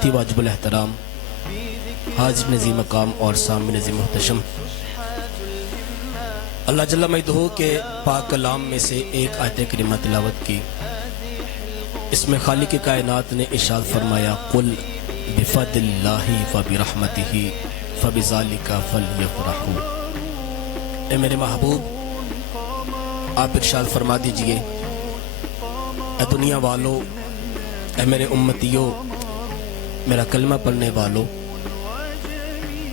अति वाजिबुल एहतराम हाजिर नज़ीर मकाम और सामने नज़ीर मुहतशम, अल्लाह जल्ला मजदूहू के पाक कलाम में से एक आयत करीमा तिलावत की। इसमें खालिक कायनात ने इरशाद फरमाया, कुल बिफदिल्लाहि व बिरहमतिही फबिज़ालिका फलयफ़रहू। ए मेरे महबूब, आप इरशाद फरमा दीजिए, ए दुनिया वालों, ए मेरे उम्मतियों, मेरा कलमा पढ़ने वालों,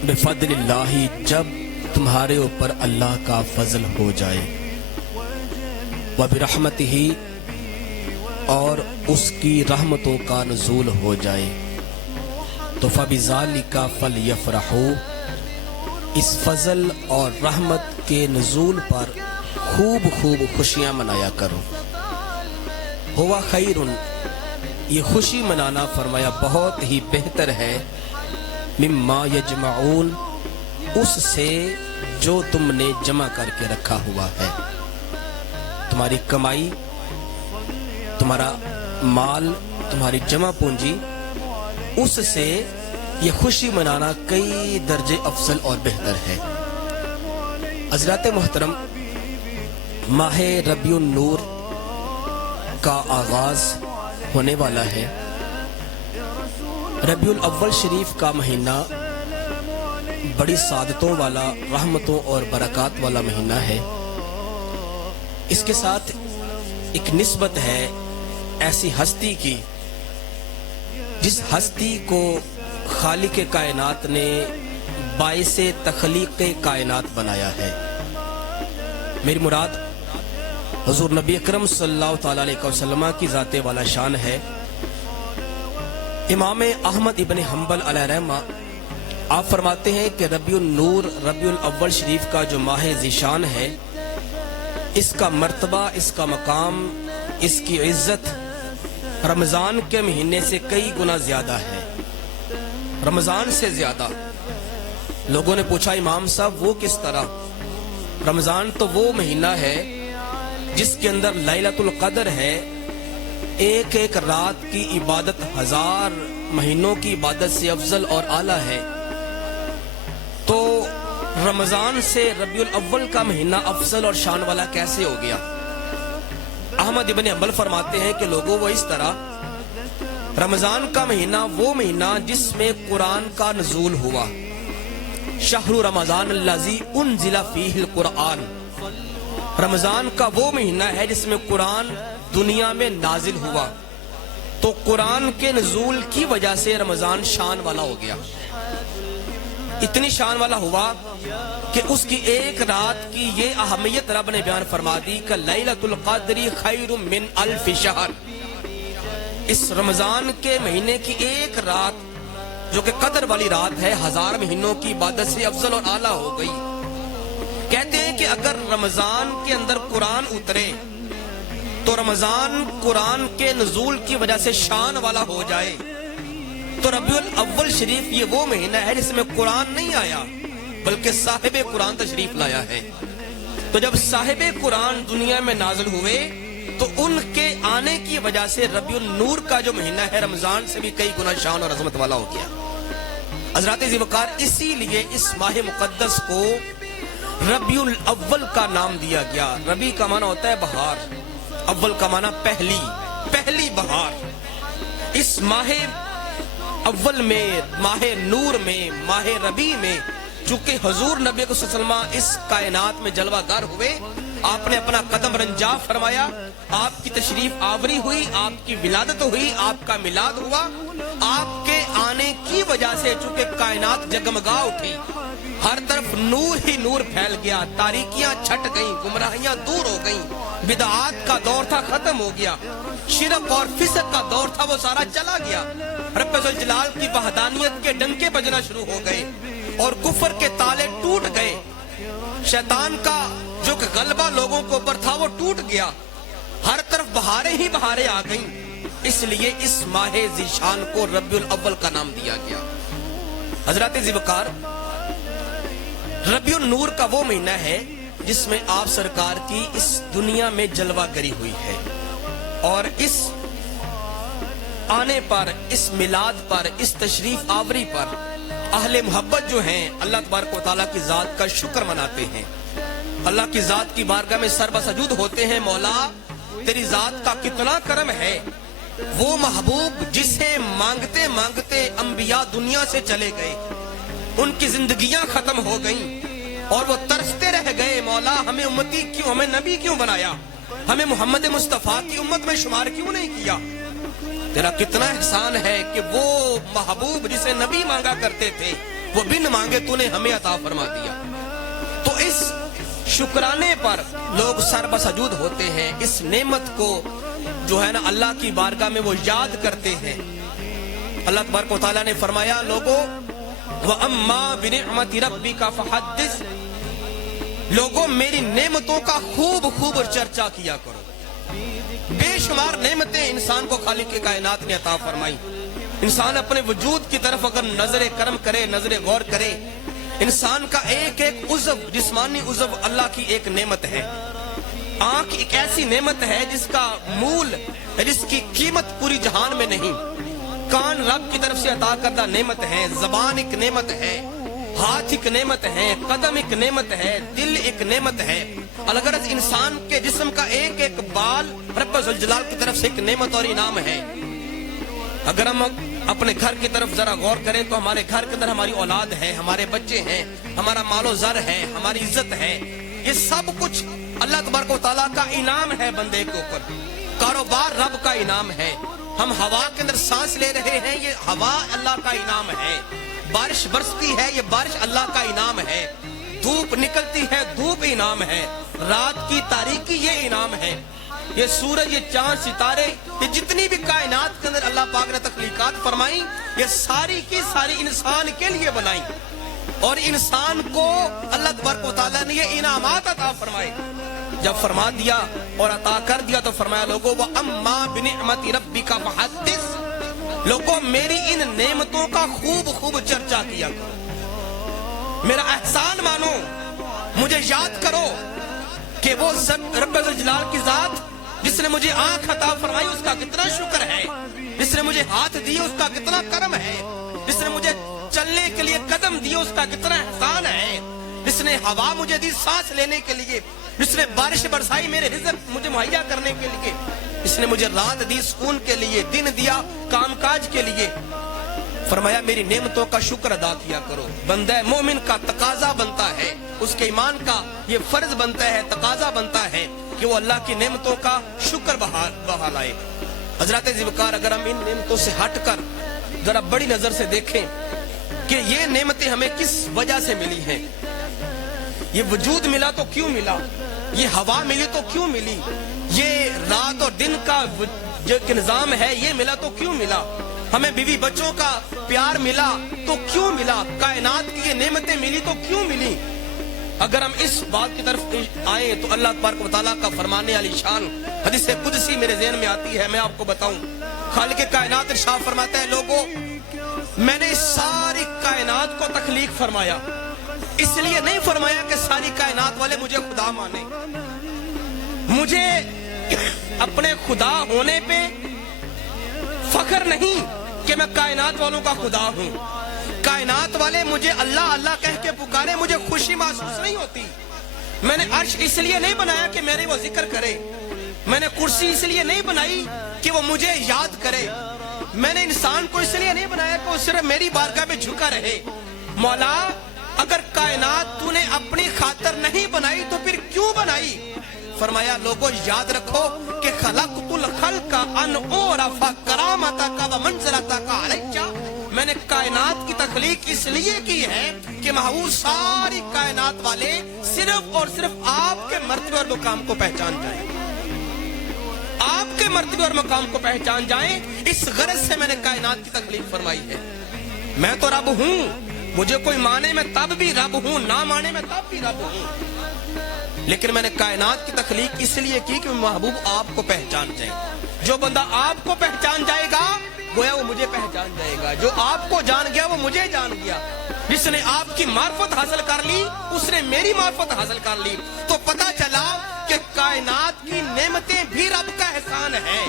बिफदिल्लाहि, जब तुम्हारे ऊपर अल्लाह का फजल हो जाए, व बिरहमतिही, और उसकी रहमतों का नुज़ूल हो जाए, तो फबिज़ालिका फलयफ़रहू, इस फजल और रहमत के नुज़ूल पर खूब खूब खुशियां मनाया करो। हुवा खैरुन, ये खुशी मनाना फरमाया बहुत ही बेहतर है, मिम्मा यजमाऊन, उससे जो तुमने जमा करके रखा हुआ है। तुम्हारी कमाई, तुम्हारा माल, तुम्हारी जमा पूंजी, उससे ये खुशी मनाना कई दर्जे अफजल और बेहतर है। हज़रात मोहतरम, माह रबीउन नूर का आगाज होने वाला है। रबीउल अव्वल शरीफ का महीना बड़ी सादतों वाला, रहमतों और बरकत वाला महीना है। इसके साथ एक निस्बत है ऐसी हस्ती की जिस हस्ती को खालिक कायनात ने बाइसे तख्लीक कायनात बनाया है। मेरी मुराद हुजूर नबी अकरम सल्लल्लाहु तआला अलैहि वसल्लम की ज़ाते वाला शान है। इमाम अहमद इब्न हम्बल अलैहिर्रहमा आप फरमाते हैं कि रबीउन नूर, रबीउल अव्वल शरीफ का जो माह ज़ीशान है, इसका मर्तबा, इसका मकाम, इसकी इज्जत रमज़ान के महीने से कई गुना ज़्यादा है, रमज़ान से ज़्यादा। लोगों ने पूछा, इमाम साहब वो किस तरह? रमज़ान तो वो महीना है जिसके अंदर लैलतुल क़द्र है। एक एक रात की इबादत 1000 महीनों की इबादत से अफजल और आला है। तो रमज़ान से रबीउल अव्वल का महीना अफजल और शान वाला कैसे हो गया? अहमद इब्न हम्बल फरमाते हैं कि लोगों, वो इस तरह, रमज़ान का महीना वो महीना जिसमें कुरान का नुज़ूल हुआ। शहरु रमज़ान अल्लज़ी उन्ज़िला फ़ीहिल कुरान, रमज़ान का वो महीना है जिसमें कुरान दुनिया में नाजिल हुआ। तो कुरान के नुज़ूल की वजह से रमज़ान शान वाला हो गया। इतनी शान वाला हुआ कि उसकी एक रात की ये अहमियत रब ने बयान फरमा दी कि लैलतुल क़द्री खैरुम मिन अल्फ़ि शहर। इस रमज़ान के महीने की एक रात जो कि कदर वाली रात है, 1000 महीनों की इबादत से अफजल और आला हो गई। कहते हैं कि अगर रमज़ान के अंदर कुरान उतरे तो रमज़ान कुरान के नुज़ूल की वजह से शान वाला हो जाए। तो रबीउल अव्वल शरीफ ये वो महीना है जिसमें कुरान नहीं आया बल्कि साहिबे कुरान तशरीफ लाया है। तो जब साहिबे कुरान दुनिया में नाजिल हुए तो उनके आने की वजह से रबीउल नूर का जो महीना है रमज़ान से भी कई गुना शान और अजमत वाला हो गया। हज़रात ज़िवकार, इसीलिए इस माह मुक़द्दस को रबीउल अव्वल का नाम दिया गया। रबी का माना होता है बहार, अव्वल का माना पहली, पहली बहार। इस माह अव्वल में, माह नूर में, माह रबी में, चूंकि हुजूर नबी को सल्लल्लाहु अलैहि वसल्लम इस कायनात में जलवागर हुए, आपने अपना कदम रंजा फरमाया, आपकी तशरीफ आवरी हुई, आपकी विलादत हुई, आपका मिलाद हुआ। आपके आने की वजह से चूंकि कायनात जगमगा उठी, हर तरफ नूर ही नूर फैल गया, तारीकियां छट गईं, गुमराहियां दूर हो गईं, बिदआत का दौर था खत्म हो गया, शिरक और फिसक का दौर था वो सारा चला गया। रब्बुल जलाल की वहदानियत के डंके बजना शुरू हो गए और कुफर के ताले टूट गए। शैतान का जो गलबा लोगों के ऊपर था वो टूट गया। हर तरफ बहारें ही बहारें आ गईं। इसलिए इस माह ज़ीशान को रबीउल अव्वल का नाम दिया गया। हज़रात ज़िवकार, रबीउन नूर का वो महीना है जिसमें आप सरकार की इस दुनिया में जलवागरी हुई है। और इस آنے پر، اس میلاد پر، اس تشریف آوری پر اہل محبت جو ہیں اللہ تبارک و تعالیٰ کی ذات کا شکر مناتے ہیں، اللہ کی ذات کی بارگاہ میں سر بسجود ہوتے ہیں. مولا تیری ذات کا کتنا کرم ہے، وہ محبوب جسے مانگتے مانگتے انبیاء دنیا سے چلے گئے، ان کی زندگیاں ختم ہو گئیں اور وہ ترستے رہ گئے. مولا ہمیں امتی کیوں، ہمیں نبی کیوں بنایا، ہمیں محمد مصطفیٰ کی امت میں شمار کیوں نہیں کیا؟ تیرا کتنا احسان ہے کہ وہ محبوب جسے نبی مانگا کرتے تھے وہ بن مانگے تو نے ہمیں عطا فرما دیا. تو اس شکرانے پر لوگ سر بسجود ہوتے ہیں، اس نعمت کو جو ہے نا اللہ کی بارگاہ میں وہ یاد کرتے ہیں. اللہ تبارک و تعالیٰ نے فرمایا لوگوں وَأَمَّا بِنِعْمَةِ رَبِّكَ فَحَدِّثْ، لوگوں میری نعمتوں کا خوب خوب چرچا کیا کرو. بے شمار نعمتیں انسان کو خالق کائنات نے عطا فرمائی. انسان اپنے وجود کی طرف اگر نظر کرم کرے، نظر غور کرے، انسان کا ایک ایک عضو، جسمانی عضو اللہ کی ایک نعمت ہے. آنکھ ایک ایسی نعمت ہے جس کا مول، جس کی قیمت پوری جہان میں نہیں. کان رب کی طرف سے عطا کردہ نعمت ہے، زبان ایک نعمت ہے، ہاتھ ایک نعمت ہے، قدم ایک نعمت ہے، دل ایک نعمت ہے. الغرض انسان کے جسم کا ایک ایک بال رب ذوالجلال کی طرف سے ایک نعمت اور انعام ہے. اگر ہم اپنے گھر کی طرف ذرا غور کریں تو ہمارے گھر کے اندر ہماری اولاد ہے، ہمارے بچے ہیں، ہمارا مال و زر ہے، ہماری عزت ہے. یہ سب کچھ اللہ تبارک و تعالیٰ کا انعام ہے بندے کے اوپر. کاروبار رب کا انعام ہے. ہم ہوا کے اندر سانس لے رہے ہیں، یہ ہوا اللہ کا انعام ہے. بارش برستی ہے، یہ بارش اللہ کا انعام ہے. دھوپ نکلتی ہے، دھوپ انعام ہے. رات کی تاریکی یہ انعام ہے. یہ سورج، یہ چاند، ستارے، یہ جتنی بھی کائنات کے اندر اللہ پاک نے تخلیقات فرمائی، یہ ساری کی ساری انسان کے لیے بنائی. اور انسان کو اللہ تبارک و تعالیٰ نے یہ انعامات عطا فرمائے. جب فرما دیا اور عطا کر دیا تو فرمایا لوگوں وَأَمَّا بِنِعْمَةِ رَبِّكَ فَحَدِّثْ، لوگوں میری ان نعمتوں کا خوب خوب چرچا کیا کرو، میرا احسان مانو، مجھے یاد کرو کہ وہ رب ذوالجلال کی ذات جس نے مجھے آنکھ عطا فرمائی اس کا کتنا شکر ہے، جس نے مجھے ہاتھ دیے اس کا کتنا کرم ہے، جس نے مجھے چلنے کے لیے قدم دیے اس کا کتنا احسان ہے، جس نے ہوا مجھے دی سانس لینے کے لیے، جس نے بارش برسائی میرے رزق مجھے مہیا کرنے کے لیے، جس نے مجھے رات دی سکون کے لیے، دن دیا کام کاج کے لیے. فرمایا میری نعمتوں کا شکر ادا کیا کرو. بندہ مومن کا تقاضا بنتا ہے، اس کے ایمان کا یہ فرض بنتا ہے، تقاضا بنتا ہے کہ وہ اللہ کی نعمتوں کا شکر بہا لائے. حضرات ذوالفقار، اگر ہم ان نعمتوں سے ہٹ کر ذرا بڑی نظر سے دیکھیں کہ یہ نعمتیں ہمیں کس وجہ سے ملی ہیں، یہ وجود ملا تو کیوں ملا، یہ ہوا ملی تو کیوں ملی، یہ رات اور دن کا جو نظام ہے یہ ملا تو کیوں ملا، ہمیں بیوی بچوں کا پیار ملا تو کیوں ملا، کائنات کی یہ نعمتیں ملی تو کیوں ملی. اگر ہم اس بات کی طرف آئیں تو اللہ تبارک و تعالیٰ کا فرمانے علی شان حدیث قدسی میرے ذہن میں آتی ہے، میں آپ کو بتاؤں. خالق کائنات ارشاد فرماتا ہے لوگوں میں نے ساری کائنات کو تخلیق فرمایا، اس لیے نہیں فرمایا کہ ساری کائنات والے مجھے خدا مانے. مجھے اپنے خدا ہونے پہ فخر نہیں کہ میں کائنات والوں کا خدا ہوں. کائنات والے مجھے اللہ اللہ کہہ کے پکارے، مجھے خوشی محسوس نہیں ہوتی. میں نے عرش اس لیے نہیں بنایا کہ میرے وہ ذکر کرے، میں نے کرسی اس لیے نہیں بنائی کہ وہ مجھے یاد کرے، میں نے انسان کو اس لیے نہیں بنایا کہ وہ صرف میری بارگاہ میں جھکا رہے. مولا اگر کائنات تو نے اپنی خاطر نہیں بنائی تو پھر کیوں بنائی؟ فرمایا لوگوں یاد رکھو کہ خلقت الخلق ان اعرف کرامتک ومنزلتک علیہ، میں نے کائنات کی تخلیق اس لیے کی ہے کہ محبوب ساری کائنات والے صرف اور صرف آپ کے مرتبے اور مقام کو پہچان جائیں، آپ کے مرتبے اور مقام کو پہچان جائیں. اس غرض سے میں نے کائنات کی تخلیق فرمائی ہے. میں تو رب ہوں، مجھے کوئی مانے میں تب بھی رب ہوں، نہ مانے میں تب بھی رب ہوں، لیکن میں نے کائنات کی تخلیق اس لیے کی کہ محبوب آپ کو پہچان جائے. جو بندہ آپ کو پہچان جائے گا گویا وہ مجھے پہچان جائے گا، جو آپ کو جان گیا وہ مجھے جان گیا. جس نے آپ کی معرفت حاصل کر لی اس نے میری معرفت حاصل کر لی. تو پتہ چلا کہ کائنات کی نعمتیں بھی رب کا احسان ہے.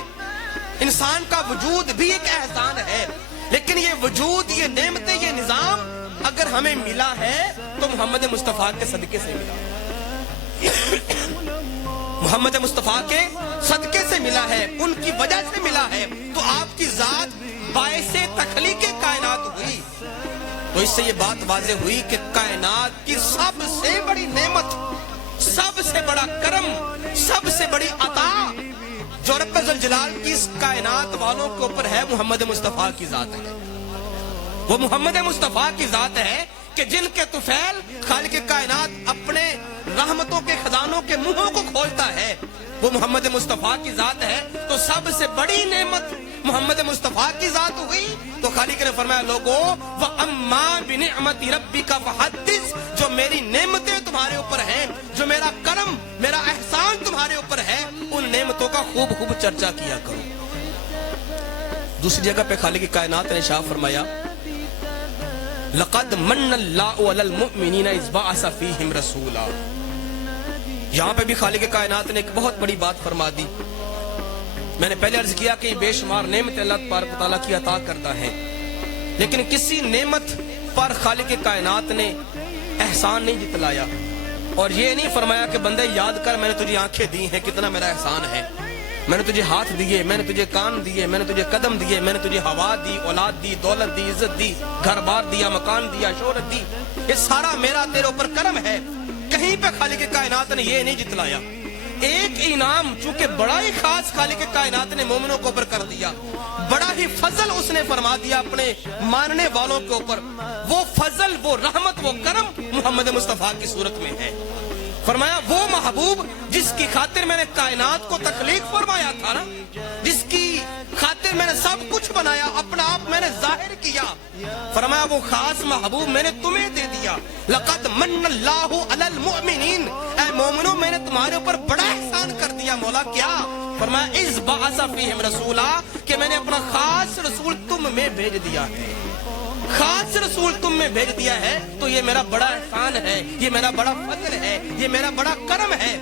انسان کا وجود بھی ایک احسان ہے، لیکن یہ وجود، یہ نعمتیں، یہ نظام اگر ہمیں ملا ہے تو محمد مصطفیٰ کے صدقے سے ملا، محمد مصطفیٰ کے صدقے سے ملا ہے، ان کی وجہ سے ملا ہے، تو آپ کی ذات باعث تخلیق کائنات ہوئی۔ تو اس سے یہ بات واضح ہوئی کہ کائنات کی سب سے بڑی نعمت، سب سے بڑا کرم، سب سے بڑی عطا جو رب ذوالجلال کی اس کائنات والوں کے اوپر ہے، محمد مصطفیٰ کی ذات ہے۔ وہ محمد مصطفیٰ کی ذات ہے کہ جن کے طفیل خالق کائنات اپنے رحمتوں کے خزانوں کے منہوں کو کھولتا ہے، وہ محمد مصطفیٰ کی ذات ہے۔ تو سب سے بڑی نعمت محمد مصطفیٰ کی ذات ہوئی، تو خالق نے فرمایا لوگوں وَأَمَّا بِنِعْمَتِ رَبِّكَ فَحَدِّثْ، جو میری نعمتیں تمہارے اوپر ہیں، جو میرا کرم، میرا احسان تمہارے اوپر ہے، ان نعمتوں کا خوب خوب چرچا کیا کرو۔ دوسری جگہ پہ خالق کائنات نے ارشاد فرمایا لَقَدْ مَنَّ اللَّهُ عَلَى الْمُؤْمِنِينَ إِذْ بَعَثَ فِيهِمْ رَسُولًا۔ یہاں پہ بھی خالق کائنات نے ایک بہت بڑی بات فرما دی۔ میں نے پہلے عرض کیا کہ یہ بے شمار نعمت اللہ تبارک و تعالیٰ کی عطا کرتا ہے، لیکن کسی نعمت پر خالق کائنات نے احسان نہیں جتلایا، اور یہ نہیں فرمایا کہ بندے یاد کر میں نے تجھے آنکھیں دی ہیں، کتنا میرا احسان ہے، میں نے تجھے ہاتھ دیے، میں نے تجھے کان دیے، میں نے تجھے قدم دیے، میں نے تجھے ہوا دی، اولاد دی، دولت دی، عزت دی، گھر بار دیا، مکان دیا، شہرت دی، یہ سارا میرا تیرے اوپر کرم ہے۔ کہیں پہ خالق کائنات نے یہ نہیں جتلایا۔ ایک انعام چونکہ بڑا ہی خاص خالق کائنات نے مومنوں کے اوپر کر دیا، بڑا ہی فضل اس نے فرما دیا اپنے ماننے والوں کے اوپر، وہ فضل، وہ رحمت، وہ کرم محمد مصطفیٰ کی صورت میں ہے۔ فرمایا وہ محبوب جس کی خاطر میں نے کائنات کو تخلیق فرمایا تھا نا، جس کی خاطر میں نے سب کچھ بنایا، اپنا آپ میں نے ظاہر کیا، فرمایا وہ خاص محبوب میں نے تمہیں دے دیا۔ لقد من اللہ علی المؤمنین، اے مومنوں میں نے تمہارے اوپر بڑا احسان کر دیا۔ مولا کیا؟ فرمایا اذ بعث فیہم رسولا، کہ میں نے اپنا خاص رسول تم میں بھیج دیا ہے، خاص رسول تم میں بھیج دیا ہے، تو یہ میرا بڑا احسان ہے، یہ میرا بڑا فضل ہے، یہ میرا بڑا کرم ہے۔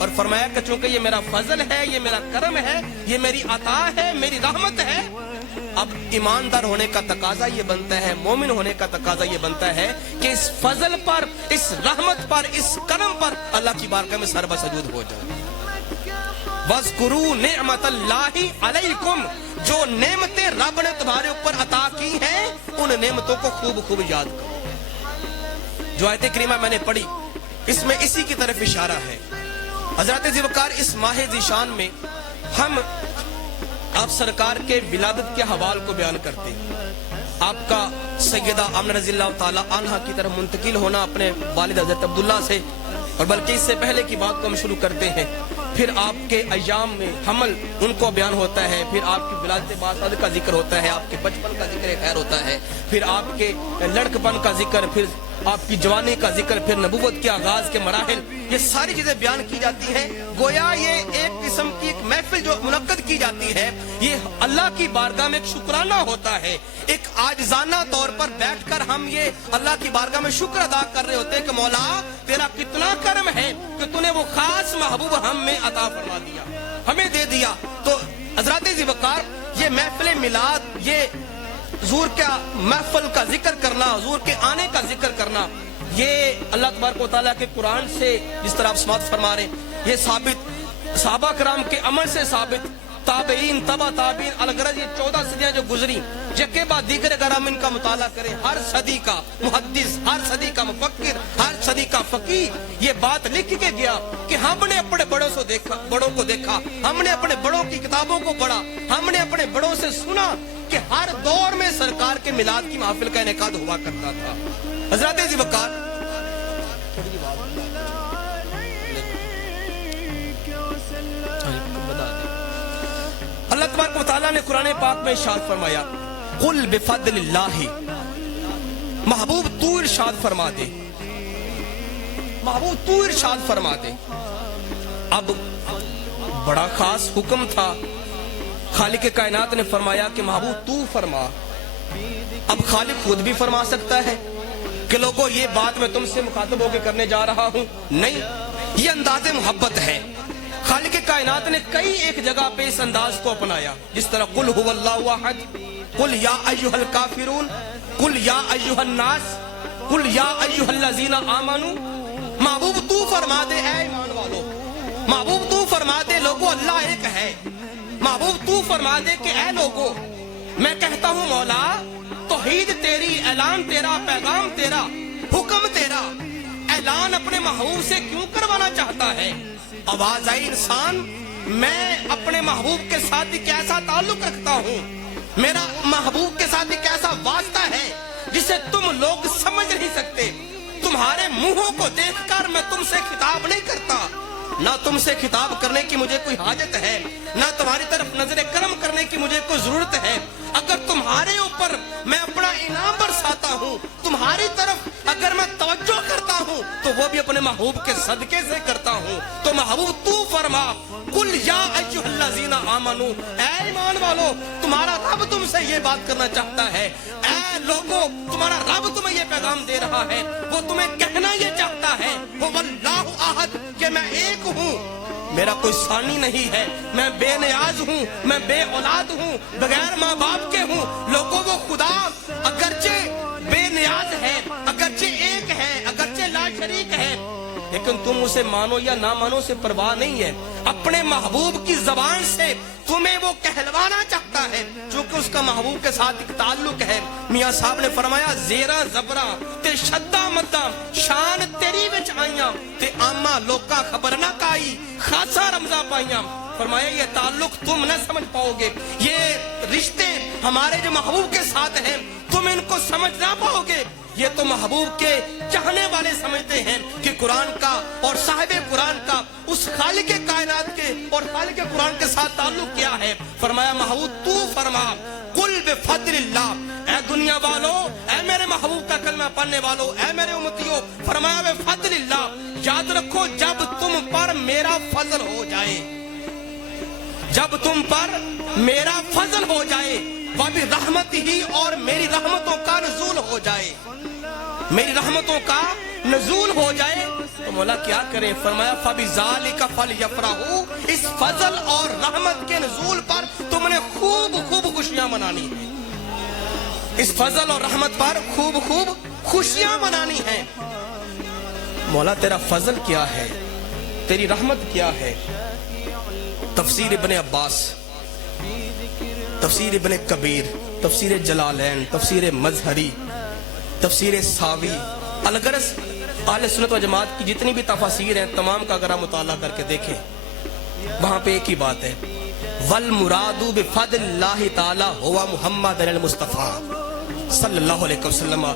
اور فرمایا کہ چونکہ یہ میرا فضل ہے، یہ میرا کرم ہے، یہ میری عطا ہے، میری رحمت ہے، اب ایماندار ہونے کا تقاضا یہ بنتا ہے، مومن ہونے کا تقاضا یہ بنتا ہے کہ اس فضل پر، اس رحمت پر، اس کرم پر اللہ کی بارگاہ میں سر بسجود ہو جائے۔ وَاذْكُرُوا نِعْمَةَ اللَّهِ عَلَيْكُمْ، جو نعمتیں رب نے تمہارے اوپر عطا کی ہیں ان نعمتوں کو خوب خوب یاد کرو۔ جو آیت کریمہ میں نے پڑھی اس میں اسی کی طرف اشارہ ہے۔ حضرات ذوالفقار اس ماہ ذیشان میں ہم آپ سرکار کے ولادت کے حوال کو بیان کرتے ہیں، آپ کا سیدہ آمنہ رضی اللہ تعالی عنہا کی طرف منتقل ہونا اپنے والد حضرت عبداللہ سے، اور بلکہ اس سے پہلے کی بات کو ہم شروع کرتے ہیں، پھر آپ کے ایام میں حمل ان کو بیان ہوتا ہے، پھر آپ کی ولادت باسعد کا ذکر ہوتا ہے، آپ کے بچپن کا ذکر خیر ہوتا ہے، پھر آپ کے لڑکپن کا ذکر، پھر آپ کی جوانی کا ذکر، پھر نبوت کے آغاز کے مراحل، یہ ساری چیزیں بیان کی جاتی ہیں۔ گویا یہ ایک قسم کی ایک محفل جو منعقد کی جاتی ہے، یہ اللہ کی بارگاہ میں ایک شکرانہ ہوتا ہے، ایک عاجزانہ طور پر بیٹھ کر ہم یہ اللہ کی بارگاہ میں شکر ادا کر رہے ہوتے ہیں کہ مولا تیرا کتنا کرم ہے کہ تو نے وہ خاص محبوب ہم میں عطا فرما دیا، ہمیں دے دیا۔ تو حضرات ذوالفقار یہ محفل میلاد، یہ حضور کا محفل کا ذکر کرنا، حضور کے آنے کا ذکر کرنا، یہ اللہ تبارک و تعالیٰ کے قرآن سے جس طرح آپ سماعت فرما رہے ہیں یہ ثابت، صحابہ کرام کے عمل سے ثابت، تابعین، تبع تابعین، الغرض یہ 14 صدیاں جو گزری، یکے بعد دیگر اگر ہم ان کا مطالعہ کریں، ہر صدی کا محدث، ہر صدی کا مفکر، ہر صدی کا فقیہ یہ بات لکھ کے گیا کہ ہم نے اپنے بڑوں کو دیکھا، ہم نے اپنے بڑوں کی کتابوں کو پڑھا، ہم نے اپنے بڑوں سے سنا کہ ہر دور میں سرکار کے میلاد کی محفل کا انعقاد ہوا کرتا تھا۔ حضرات ذوالفقار اللہ تبارک و تعالیٰ نے قرآن پاک میں ارشاد فرمایا قل بفضل اللہ، محبوب تو ارشاد فرما دے، محبوب تو ارشاد فرما دے۔ اب بڑا خاص حکم تھا، خالق کائنات نے فرمایا کہ محبوب تو فرما۔ اب خالق خود بھی فرما سکتا ہے کہ لوگوں یہ بات میں تم سے مخاطب ہو کے کرنے جا رہا ہوں؟ نہیں، یہ انداز محبت ہے۔ खालिक कायनात ने कई एक जगह पे इस अंदाज को अपनाया, जिस तरह कुल हुवल्लाहु अहद, कुल या अय्युहल काफिरून, कुल या अय्युहन नास, कुल या अय्युहल्लज़ीना आमनू। महबूब तू फरमा दे ऐ ईमान वालों, महबूब तू फरमा दे लोगों अल्लाह एक है। महबूब तू फरमा दे कि ऐ लोगों, मैं कहता हूँ मौला तौहीद तेरी, ऐलान तेरा, पैगाम तेरा, हुक्म तेरा, ऐलान अपने महबूब से क्यों करवाना चाहता है? आवाज आई इंसान, मैं अपने महबूब के साथ एक ऐसा ताल्लुक रखता हूँ, मेरा महबूब के साथ एक ऐसा वास्ता है जिसे तुम लोग समझ नहीं सकते। तुम्हारे मुंहों को देखकर मैं तुमसे खिताब नहीं करता, ना तुमसे खिताब करने की मुझे कोई हाजत है, ना तुम्हारी तरफ नजर करम करने की मुझे कोई जरूरत है। अगर तुम्हारे ऊपर मैं अपना इनाम बरसाता हूँ, तुम्हारी तरफ अगर मैं तवज्जो करता हूँ, तो वो भी अपने महबूब के सदके से करता हूँ। तो महबूब तू फरमा कुल या अय्युहल्लज़ीना आमनू, ऐ ईमान वालों तुम्हारा रब तुमसे ये बात करना चाहता है। ऐ लोगों तुम्हारा रब तुम्हें ये पैगाम दे रहा है, वो तुम्हें कहना ये चाहता है वो वल्लाहु अहद, कि मैं एक हूँ, मेरा कोई सानी नहीं है, मैं बेनियाज हूँ, मैं बे औलाद हूँ, बगैर माँ बाप के हूँ। लोगों वो खुदा अगरचे बेनियाज है, अगरचे एक है, अगरचे ला शरीक है, लेकिन तुम उसे मानो या ना मानो से परवाह नहीं है। अपने महबूब की जबान से तुम्हें वो कहलवाना चाहता है, क्योंकि उसका महबूब के साथ एक ताल्लुक है। मियाँ साहब ने फरमाया जेरा जबरा ते शद्दा मद्दा शान तेरी विच आईया ते आमा लोका खबर ना काई खासा रमजा पाइया। फरमाया ये ताल्लुक तुम न समझ पाओगे, ये रिश्ते हमारे जो महबूब के साथ हैं तुम इनको समझ ना पाओगे। ये तो महबूब के चाहने वाले समझते हैं कि कुरान का और साहिबे कुरान का उस खालिक कायनात के और खालिक कुरान के साथ ताल्लुक क्या है। फरमाया महबूब तू फरमा कुल बिफद्लिल्लाह, ऐ दुनिया वालों, ऐ मेरे महबूब का कलमा पढ़ने वालों, ऐ मेरे उम्मतियों, फरमाया बिफद्लिल्लाह, याद रखो जब तुम पर मेरा फजल हो जाए, जब तुम पर मेरा फजल हो जाए, वबी रहमत ही, और मेरी रहमतों का नजूल हो जाए, मेरी रहमतों का नजूल हो जाए, तो मौला क्या करें। फरमाया फबिज़ालिका फलयफ़रहू, इस फजल और रहमत के नजूल पर तुमने खूब खूब खुशियां मनानी है, इस फजल और रहमत पर खूब खूब खुशियां मनानी है। मौला तेरा फजल क्या है, तेरी रहमत क्या है। तफसीर इब्ने अब्बास, तफसीर इब्ने कबीर, तफसीर जलालैन, तफसीर मजहरी, तफसीर सावी, अलगरस अहले सुन्नत व जमात की जितनी भी तफसीर हैं तमाम का अगर आप मुताला करके देखें, वहां पे एक ही बात है, वल मुरादु बिफद्लिल्लाहि ताला हुवा मुहम्मद अल मुस्तफा सल्लल्लाहु अलैहि वसल्लम,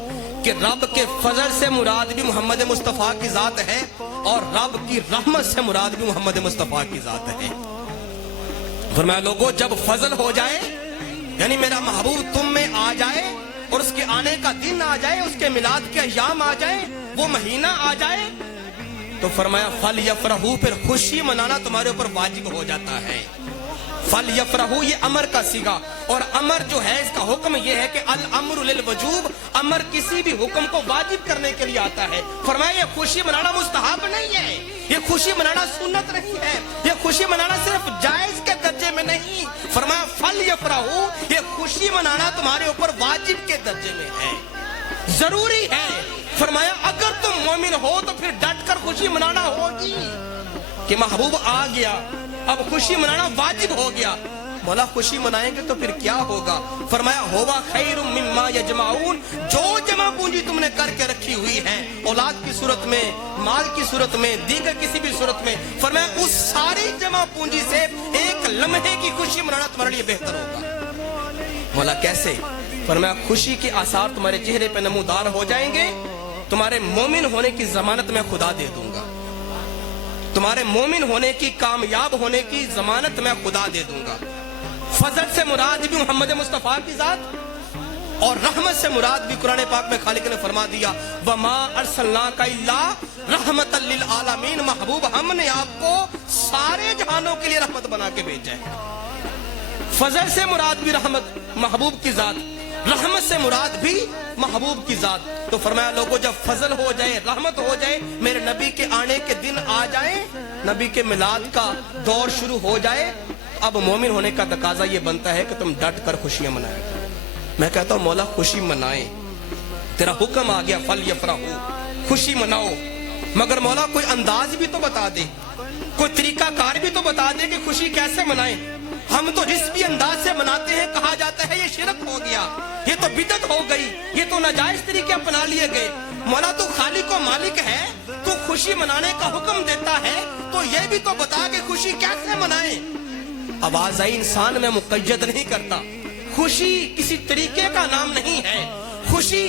कि रब के फजल से मुराद भी मोहम्मद मुस्तफा की जात है और रब की रहमत से मुराद भी मोहम्मद मुस्तफा की जात है। फरमाया लोगों जब फजल हो जाए, यानी मेरा महबूब तुम में आ जाए और उसके आने का दिन आ जाए, उसके मिलाद के अय्याम आ जाए, वो महीना आ जाए, तो फरमाया फल यफरहू, फिर खुशी मनाना तुम्हारे ऊपर वाजिब हो जाता है। फल यफरहू ये अमर का सीगा, और अमर जो है इसका हुक्म ये है कि अल अम्रु लिल वजूब, अमर किसी भी हुक्म को वाजिब करने के लिए आता है। फरमाया ये खुशी मनाना मुस्तहब नहीं है, ये खुशी मनाना सुन्नत नहीं है, ये खुशी मनाना सिर्फ जायज के दर्जे में नहीं। फरमाया फल यफरहू, ये खुशी मनाना तुम्हारे ऊपर वाजिब के दर्जे में है, जरूरी है। फरमाया अगर तुम मोमिन हो तो फिर डट कर खुशी मनाना होगी कि महबूब आ गया, अब खुशी मनाना वाजिब हो गया। मौला खुशी मनाएंगे तो फिर क्या होगा। फरमाया होवा खैरुम मिम्मा यजमाऊन, जो जमा पूंजी तुमने करके रखी हुई है औलाद की सूरत में, माल की सूरत में, दीगर किसी भी सूरत में, फरमाया उस सारी जमा पूंजी से एक लम्हे की खुशी मनाना तुम्हारे लिए बेहतर होगा। मौला कैसे। फरमाया खुशी के आसार तुम्हारे चेहरे पे नमूदार हो जाएंगे, तुम्हारे मोमिन होने की जमानत मैं खुदा दे दूंगा, तुम्हारे मोमिन होने की, कामयाब होने की जमानत मैं खुदा दे दूंगा। फजल से मुराद भी मोहम्मद मुस्तफा की जात और रहमत से मुराद भी कुरान पाक में खालिक ने फरमा दिया वमा अरसलनाका इल्ला रहमतल लिल आलमीन, महबूब हमने आपको सारे जहानों के लिए रहमत बना के भेजा है। फजल से मुराद भी रहमत महबूब की जात, रहमत से मुराद भी महबूब की जात। तो फरमाया लोगों जब फजल हो जाए, रहमत हो जाए, मेरे नबी के आने के दिन आ जाए, नबी के मिलाद का दौर शुरू हो जाए, अब मोमिन होने का तकाजा ये बनता है कि तुम डट कर खुशियां मनाए। मैं कहता हूं मौला खुशी मनाए, तेरा हुक्म आ गया फल यफरहू, खुशी मनाओ, मगर मौला कोई अंदाज भी तो बता दे, कोई तरीका कार भी तो बता दे कि खुशी कैसे मनाए। हम तो जिस भी अंदाज से मनाते हैं कहा जाता है ये शिरक हो गया, ये तो बिदअत हो गई, ये तो नाजायज तरीके अपना लिए गए। मौला तू खालिक व मालिक है, तू खुशी मनाने का हुक्म देता है, तो ये भी तो बता कि खुशी कैसे मनाए। आवाज आई, इंसान में मुक़य्यद नहीं करता। खुशी किसी तरीके का नाम नहीं है, खुशी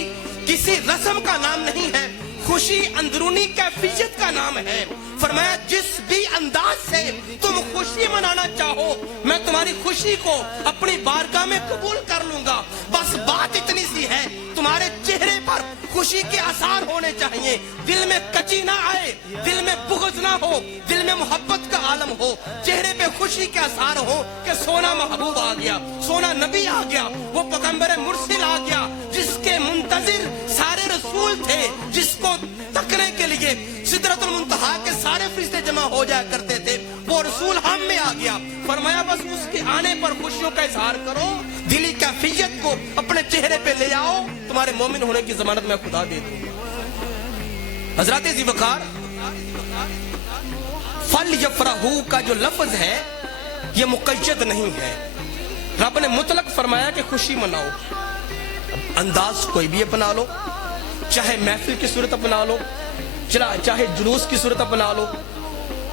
किसी रस्म का नाम नहीं है, खुशी अंदरूनी कैफियत का नाम है। फरमाया जिस भी अंदाज से तुम खुशी मनाना चाहो, मैं तुम्हारी खुशी को अपनी बारगाह में कबूल कर लूंगा। बस बात इतनी सी है, तुम्हारे चेहरे पर खुशी के आसार होने चाहिए, दिल में कची ना आए, दिल में बुग़्ज़ ना हो, दिल में मोहब्बत का आलम हो, चेहरे पे खुशी के आसार हो कि सोना महबूब आ गया, सोना नबी आ गया, वो पैगंबर मुरसिल आ गया, जिसके मुंतजिर सारे रसूल थे, जिसको तकने के लिए सिदरतुल मुंतहा के सारे फरिश्ते जमा हो जाया करते थे, वो रसूल हम में आ गया। फरमाया बस उसके आने पर खुशियों का इजहार करो, दिली कैफियत को अपने चेहरे पे ले आओ, तुम्हारे मोमिन होने की जमानत मैं खुदा दे दूंगा। हजरत ज़ीवकार फल यफरहू का जो लफ्ज है ये मुक़य्यद नहीं है, रब ने मुतलक फरमाया कि खुशी मनाओ। अंदाज कोई भी अपना लो, चाहे महफिल की सूरत अपना लो, चाहे जुलूस की सूरत अपना लो,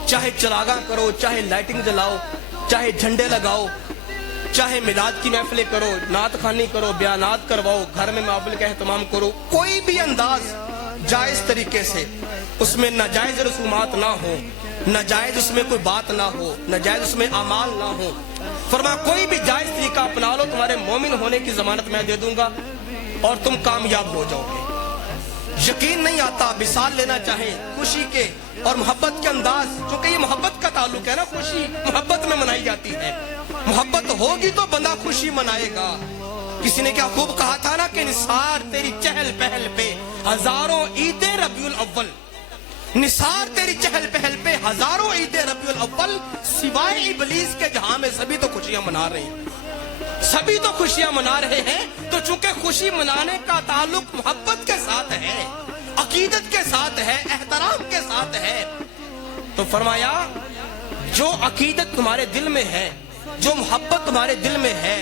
चाहे चरागा करो, चाहे लाइटिंग जलाओ, चाहे झंडे लगाओ, चाहे मिलाद की महफिलें करो, नात खानी करो, बयानात करवाओ, घर में महफिल का एहतमाम करो, कोई भी अंदाज जायज तरीके से, उसमें नाजायज रसूमात ना हो, नाजायज उसमें कोई बात ना हो, नाजायज उसमें अमाल ना हो। फरमा कोई भी जायज तरीका अपना लो, तुम्हारे मोमिन होने की जमानत मैं दे दूंगा और तुम कामयाब हो जाओगे। यकीन नहीं आता, मिसाल लेना चाहे खुशी के और मोहब्बत के अंदाज, क्योंकि ये मोहब्बत का ताल्लुक है ना, खुशी मोहब्बत में मनाई जाती है, मोहब्बत होगी तो बंदा खुशी मनाएगा। किसी ने क्या खूब कहा था ना कि निसार तेरी चहल पहल पे हजारों ईदे रबीउल अव्वल, निसार तेरी चहल पहल पे हजारों ईदे रबीउल अव्वल, सिवाय इबलीस के जहां में सभी तो खुशियां मना रहे हैं, सभी तो खुशियां मना रहे हैं। तो चूंकि खुशी मनाने का ताल्लुक मोहब्बत के साथ है, अकीदत के साथ है, एहतराम के साथ है, तो फरमाया जो अकीदत तुम्हारे दिल में है, जो मोहब्बत तुम्हारे दिल में है,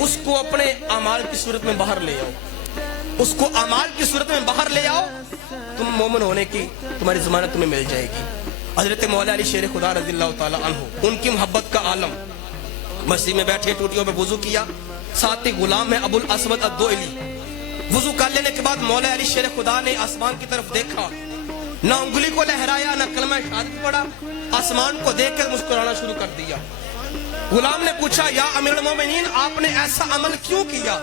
उसको अपने अमाल की सूरत में बाहर ले आओ, उसको अमाल की सूरत में बाहर ले आओ, तुम मोमिन होने की तुम्हारी जमानत तुम्हें मिल जाएगी। हजरत मौला अली शेर खुदा रज़ियल्लाहु ताला अन्हु, उनकी मोहब्बत का आलम, मस्जिद में बैठे टूटियों में वुजू किया, साथ ही गुलाम है अबुल असवद अद्दोइली। वुजू कर लेने के बाद मौला अली शेर खुदा ने आसमान की तरफ देखा, ना उंगली को लहराया, ना कलमा शहादत पढ़ा, आसमान को देख कर मुस्कुराना शुरू कर दिया। गुलाम ने पूछा, या अमीरुल मोमिनीन आपने ऐसा अमल क्यों किया?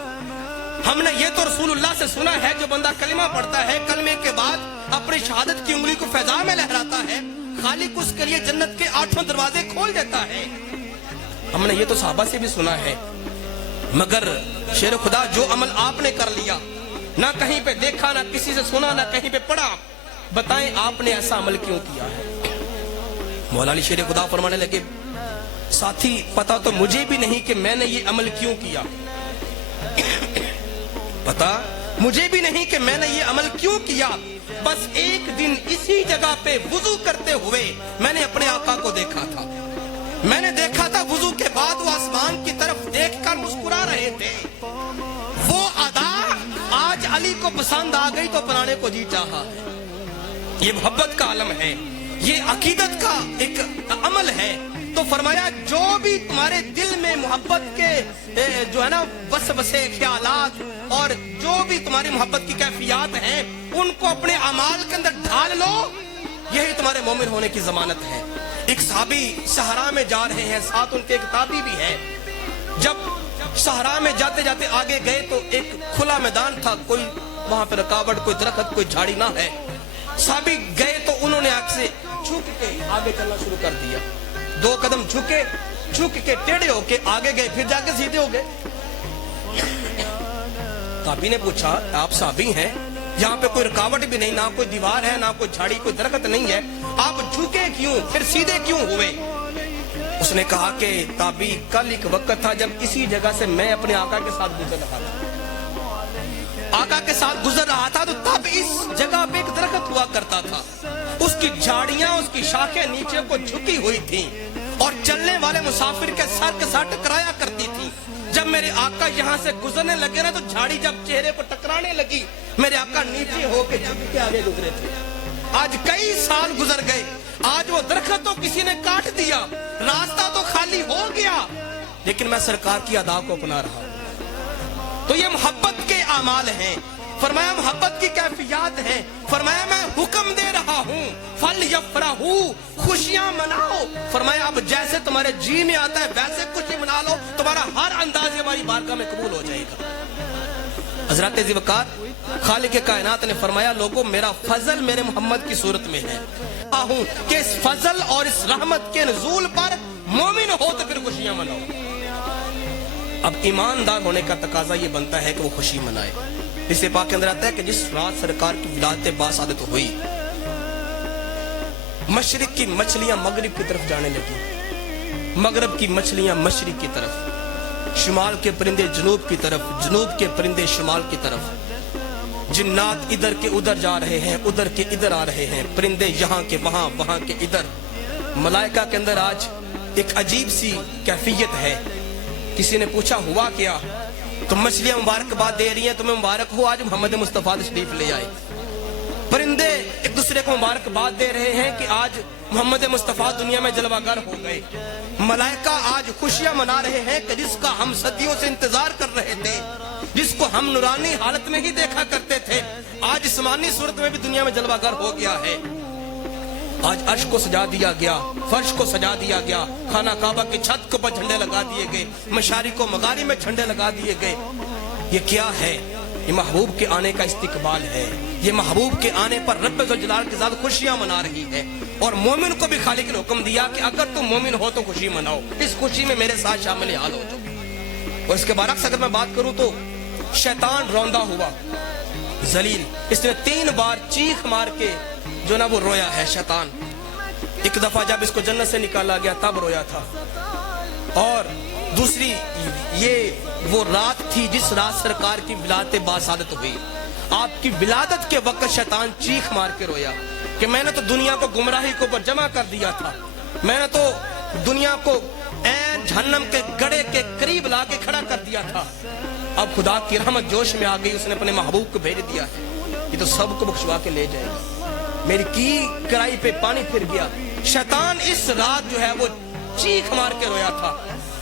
हमने ये तो रसूलुल्लाह से सुना है, जो बंदा कलिमा पढ़ता है, कलमे के बाद अपनी शहादत की उंगली को फैजा में लहराता है, खालिक उसके लिए जन्नत के 8 दरवाजे खोल देता है। हमने ये तो सहाबा से भी सुना है, मगर शेर खुदा जो अमल आपने कर लिया, ना कहीं पे देखा, ना किसी से सुना, ना कहीं पे पढ़ा, बताएं आपने ऐसा अमल क्यों किया है? मौला अली शेर खुदा फरमाने लगे, साथी पता तो मुझे भी नहीं कि मैंने ये अमल क्यों किया, पता मुझे भी नहीं कि मैंने ये अमल क्यों किया। बस एक दिन इसी जगह पे वुजू करते हुए मैंने अपने आका को देखा था, मैंने देखा था वुजू के बाद वो आसमान की तरफ देखकर मुस्कुरा रहे थे। वो अदा आज अली को पसंद आ गई तो अपनाने को जी चाहा। ये मोहब्बत का आलम है, ये अकीदत का एक अमल है। तो फरमाया जो भी तुम्हारे दिल में मोहब्बत के जो है ना वसवसे ख्यालात और जो भी तुम्हारी मोहब्बत की कैफियत हैं, उनको अपने अमाल के अंदर ढाल लो, यही तुम्हारे मोमिन होने की जमानत है। एक सहाबी सहरा में जा रहे हैं, साथ उनके एक ताबी भी है। जब सहरा में जाते जाते आगे गए तो एक खुला मैदान था, कोई वहां पर रुकावट, कोई दरख्त, कोई झाड़ी ना है। सहाबी गए तो उन्होंने आग से झुक के आगे चलना शुरू कर दिया। 2 कदम झुक के टेढ़े होके आगे गए, फिर जाके सीधे हो गए। सहाबी ने पूछा, आप सहाबी हैं, यहाँ पे कोई रुकावट भी नहीं, ना कोई दीवार है, ना कोई झाड़ी, कोई दरख्त नहीं है, आप झुके क्यों, फिर सीधे क्यों हुए? उसने कहा कि ताबी, कल एक वक्त था जब इसी जगह से मैं अपने आका के साथ गुजर रहा था। आका के साथ गुजर रहा था तो तब इस जगह पे एक दरख्त हुआ करता था, उसकी झाड़ियां, उसकी शाखें नीचे को झुकी हुई थी और चलने वाले मुसाफिर के सर के साथ टकराया करती थी। जब मेरे आका यहाँ से गुजरने लगे ना तो झाड़ी जब चेहरे को टकराने लगी, मेरे आका नीचे होके झुक के आगे गुजरे थे। आज कई साल गुजर गए, आज वो दरख्त तो किसी ने काट दिया, रास्ता तो खाली हो गया, लेकिन मैं सरकार की अदा को अपना रहा हूं। तो ये मोहब्बत के आमाल हैं। फरमाया मोहब्बत की कैफियत है। फरमाया मैं हुक्म दे रहा हूँ, फल यफरहू, खुशियां मनाओ। फरमाया अब जैसे तुम्हारे जी में आता है वैसे खुशी मना लो, तुम्हारा हर अंदाज हमारी बारगाह में कबूल हो जाएगा। हजरत ज़िवकार खालिक कायनात ने फरमाया, लोगों मेरा फजल मेरे मोहम्मद की सूरत में है, आहूं कि इस फजल और इस रहमत के नज़ूल पर मोमिन हो तो फिर खुशियां मनाओ। अब ईमानदार होने का तकाजा ये बनता है कि वो खुशी मनाए। इसे पाक के अंदर आता है कि जिस रात सरकार की विलादत बासादत हुई, मशरिक की मछलियां मगरिब की तरफ जाने लगी, मगरब की मछलियां मशरिक की तरफ, शुमाल के परिंदे जनूब की तरफ, जनूब के परिंदे शुमाल की तरफ। जिन्नात इधर के उधर जा रहे हैं, उधर के इधर आ रहे हैं, परिंदे यहाँ के वहां, वहां के इधर। मलाइका के अंदर आज एक अजीब सी कैफियत है। किसी ने पूछा हुआ क्या? तो मछलियां मुबारकबाद दे रही हैं, तुम्हें मुबारक हो, आज मोहम्मद मुस्तफा तशरीफ ले आए। परिंदे एक दूसरे को मुबारकबाद दे रहे हैं कि आज मोहम्मद मुस्तफा दुनिया में जलवागर हो गए। मलाइका आज खुशियां मना रहे हैं कि जिसका हम सदियों से इंतजार कर रहे थे, जिसको हम नूरानी हालत में ही देखा करते थे, आज जिस्मानी सूरत में भी दुनिया में जलवागर हो गया है। आज अर्श को सजा दिया गया, फर्श को सजा दिया गया, खाना काबा की छत के ऊपर झंडे लगा दिए गए, मशारी को मगारी में झंडे लगा दिए गए। ये क्या है? ये महबूब के आने का इस्तिकबाल है। ये महबूब के आने पर रब्ब ज़ुल जलाल के साथ खुशियां मना रही है। और मोमिन को भी खालिक ने हुक्म दिया कि अगर तुम मोमिन हो तो खुशी मनाओ, इस खुशी में मेरे साथ शामिल हाल हो जाओ। और इसके बरक्स अगर मैं बात करूं तो शैतान रौंदा हुआ, जलील, इसने 3 बार चीख मार के जो ना वो रोया है शैतान। एक दफा जब इसको जन्नत से निकाला गया तब रोया था, और दूसरी ये वो रात थी जिस रात सरकार की विलादत बासादत हुई। आपकी विलादत के वक्त शैतान चीख मार के रोया कि मैंने तो दुनिया को गुमराही के ऊपर जमा कर दिया था, मैंने तो दुनिया को जहन्नम के गड़े के करीब ला के खड़ा कर दिया था। अब खुदा की रहमत जोश में आ गई, उसने अपने महबूब को भेज दिया है, ये तो सबको बख्शवा के ले जाएगा। मेरी की कराई पे पानी फिर गया। शैतान इस रात जो है वो चीख मार के रोया था।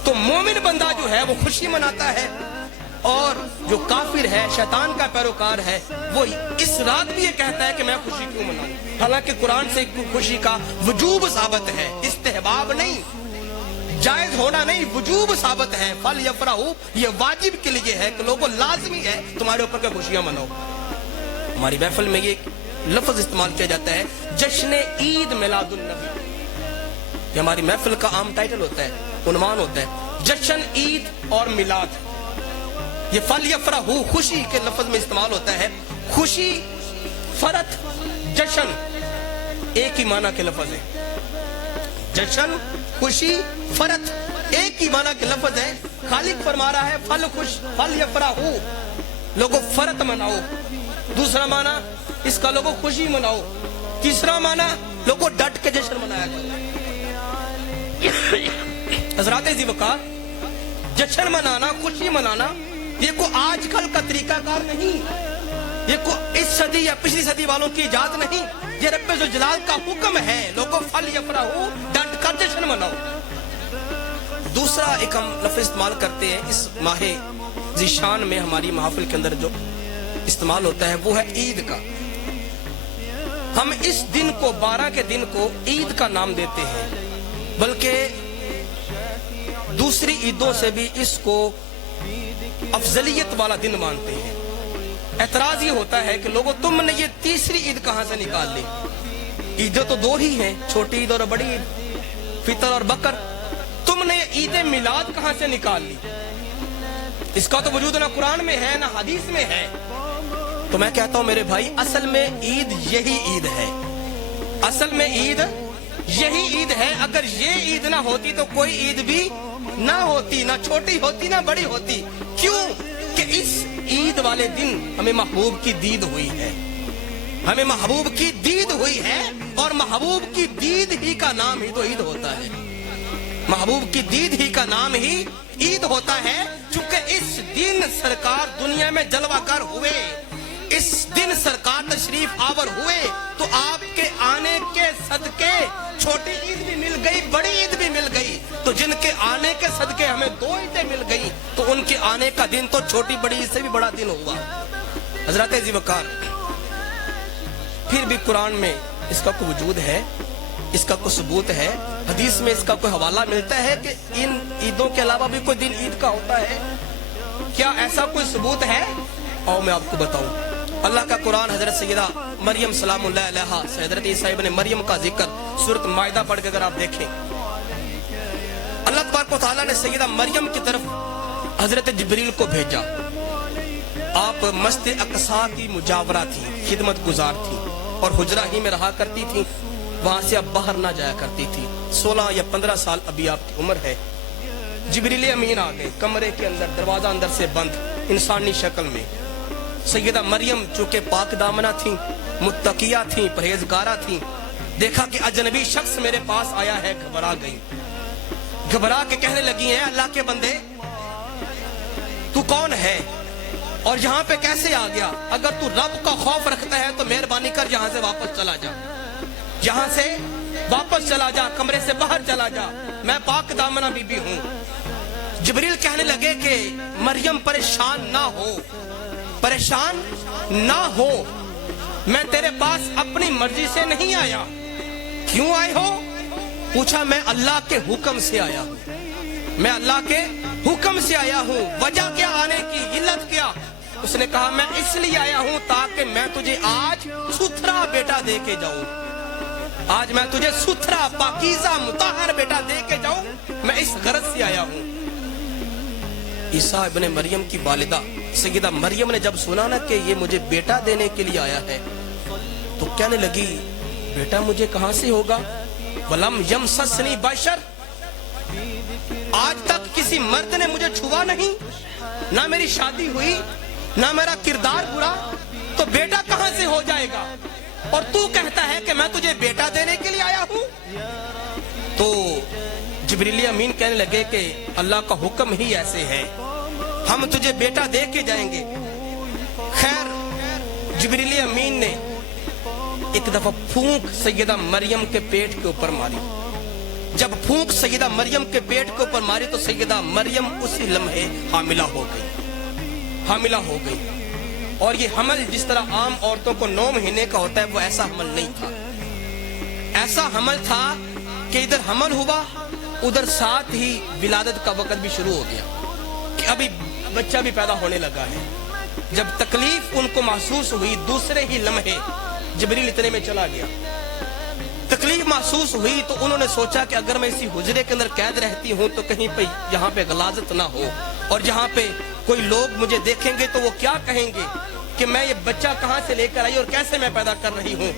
तो मोमिन बंदा जो है वो खुशी मनाता है, और जो काफिर है, शैतान का पैरोकार है, वो इस रात भी ये कहता है कि मैं खुशी क्यों मनाऊं। हालांकि कुरान से खुशी का वजूब साबित है, इस्तेहबाब नहीं, जायज होना नहीं, वजूब साबित है। फल यफरहू, ये वाजिब के लिए है कि लोगों लाजमी है तुम्हारे ऊपर के खुशियां मनाओ। हमारी महफिल में ये लफ्ज इस्तेमाल किया जाता है, जश्न ईद मिलादुन नबी। ये हमारी महफिल का आम टाइटल होता है, उन्वान होता है, जश्न ईद और मिलाद। ये फल यफरहू खुशी के लफ्ज में इस्तेमाल होता है। खुशी, फरत, जश्न एक ही माना के लफ्ज है। जश्न, खुशी, फरत एक ही माना के लफ्ज है। खालिक फरमा रहा है फल खुश, फल यफरहू, लोगों फरत मनाओ। दूसरा माना इसका लोगों खुशी मनाओ। तीसरा माना लोगों डट के जश्न मनाया करो। हज़रात ज़िवकार, जश्न मनाना, खुशी मनाना, ये को आजकल का तरीकाकार नहीं, ये को इस सदी या पिछली सदी वालों की इजाद नहीं, ये रब्बे ज़ुल जलाल का हुक्म है। लोगों फल यफरहू, डट कर जश्न मनाओ। दूसरा एक हम लफ्ज़ इस्तेमाल करते हैं इस माहे ज़ीशान में, हमारी महफिल के अंदर जो इस्तेमाल होता है वो है ईद का। हम इस दिन को, 12 के दिन को ईद का नाम देते हैं, बल्कि दूसरी ईदों से भी इसको अफजलियत वाला दिन मानते हैं। एतराज ये होता है कि लोगों तुमने ये तीसरी ईद कहां से निकाल ली? ईदें तो 2 ही हैं, छोटी ईद और बड़ी ईद, फितर और बकर। तुमने ईद मिलाद कहां से निकाल ली? اس کا تو وجود نہ قرآن میں ہے نہ حدیث میں ہے. تو میں کہتا ہوں میرے بھائی اصل میں عید یہی عید ہے. اصل میں عید یہی عید ہے. اگر یہ عید نہ ہوتی تو کوئی عید بھی نہ ہوتی, نہ چھوٹی ہوتی نہ بڑی ہوتی. کیوں کہ اس عید والے دن ہمیں محبوب کی دید ہوئی ہے. ہمیں محبوب کی دید ہوئی ہے اور محبوب کی دید ہی کا نام ہی تو عید ہوتا ہے. محبوب کی دید ہی کا نام ہی عید ہوتا ہے. چونکہ اس دن سرکار دنیا میں جلوہ گر ہوئے, اس دن سرکار تشریف آور ہوئے, تو آپ کے آنے کے صدقے چھوٹی عید بھی مل گئی, بڑی عید بھی مل گئی. تو جن کے آنے کے صدقے ہمیں 2 عیدیں مل گئی تو ان کے آنے کا دن تو چھوٹی بڑی عید سے بھی بڑا دن ہوا. حضرات ذی وقار, پھر بھی قرآن میں اس کا کوئی وجود ہے, اس کا کوئی ثبوت ہے, حدیث میں اس کا کوئی حوالہ ملتا ہے کہ ان عیدوں کے علاوہ بھی کوئی دن عید کا ہوتا ہے؟ کیا ایسا کوئی ثبوت ہے؟ اور میں آپ کو بتاؤں. اللہ کا قرآن حضرت سیدہ مریم سلام اللہ علیہا سے حضرت عیسیٰ ابن مریم کا ذکر سورۃ مائدہ پڑھ کے اگر آپ دیکھیں, اللہ تبارک و تعالیٰ نے سیدہ مریم کی طرف حضرت جبریل کو بھیجا. آپ مسجد اقصیٰ کی مجاورہ تھی, خدمت گزار تھی اور حجرہ ہی میں رہا کرتی تھی, وہاں سے اب باہر نہ جایا کرتی تھی. 16 یا 15 سال ابھی آپ کی عمر ہے. جبریل امین آ گئے کمرے کے اندر, دروازہ اندر سے بند, انسانی شکل میں. سیدہ مریم چونکہ پاک دامنہ تھیں, متقیہ تھیں, پرہیزگارہ تھیں, دیکھا کہ اجنبی شخص میرے پاس آیا ہے, گھبرا گئی. گھبرا کے کہنے لگی ہیں, اللہ کے بندے تو کون ہے اور یہاں پہ کیسے آ گیا؟ اگر تو رب کا خوف رکھتا ہے تو مہربانی کر یہاں سے واپس چلا جا, یہاں سے واپس چلا جا, کمرے سے باہر چلا جا, میں پاک دامنہ بی بی ہوں. جبریل کہنے لگے کہ مریم پریشان نہ ہو, پریشان نہ ہو, میں تیرے پاس اپنی مرضی سے نہیں آیا. کیوں آئے ہو؟ پوچھا, میں اللہ کے حکم سے آیا ہوں, میں اللہ کے حکم سے آیا ہوں. وجہ کیا آنے کی, علت کیا؟ اس نے کہا میں اس لیے آیا ہوں تاکہ میں تجھے آج ستھرا بیٹا دے کے جاؤں, آج میں تجھے ستھرا پاکیزہ مطہر بیٹا دے کے جاؤں, میں اس غرض سے آیا ہوں. عیسیٰ ابن مریم کی والدہ سیدہ مریم نے جب سنا نا کہ یہ مجھے بیٹا دینے کے لیے آیا ہے تو کہنے لگی, بیٹا مجھے کہاں سے ہوگا؟ وَلَمْ يَمْسَسْنِي بَشَرٌ, آج تک کسی مرد نے مجھے چھوا نہیں, نہ میری شادی ہوئی, نہ میرا کردار برا, تو بیٹا کہاں سے ہو جائے گا؟ اور تو کہتا ہے کہ میں تجھے بیٹا دینے کے لیے آیا ہوں. تو جبریل امین کہنے لگے کہ اللہ کا حکم ہی ایسے ہے, ہم تجھے بیٹا دے کے جائیں گے. خیر, جبریل امین نے ایک دفعہ پھونک سیدہ مریم کے پیٹ کے اوپر ماری. جب پھونک سیدہ مریم کے پیٹ کے اوپر ماری تو سیدہ مریم اسی لمحے حاملہ ہو گئی, حاملہ ہو گئی. اور یہ حمل جس طرح عام عورتوں کو 9 مہینے کا ہوتا ہے, وہ ایسا حمل نہیں تھا. ایسا حمل تھا کہ ادھر حمل ہوا, ادھر ساتھ ہی ولادت کا وقت بھی شروع ہو گیا کہ ابھی بچہ بھی پیدا ہونے لگا ہے. جب تکلیف ان کو محسوس ہوئی دوسرے ہی لمحے جبریل اتنے میں چلا گیا. تکلیف محسوس ہوئی تو انہوں نے سوچا کہ اگر میں اسی حجرے کے اندر قید رہتی ہوں تو کہیں پہ یہاں پہ غلاظت نہ ہو, اور یہاں پہ کوئی لوگ مجھے دیکھیں گے تو وہ کیا کہیں گے کہ میں یہ بچہ کہاں سے لے کر آئی اور کیسے میں پیدا کر رہی ہوں.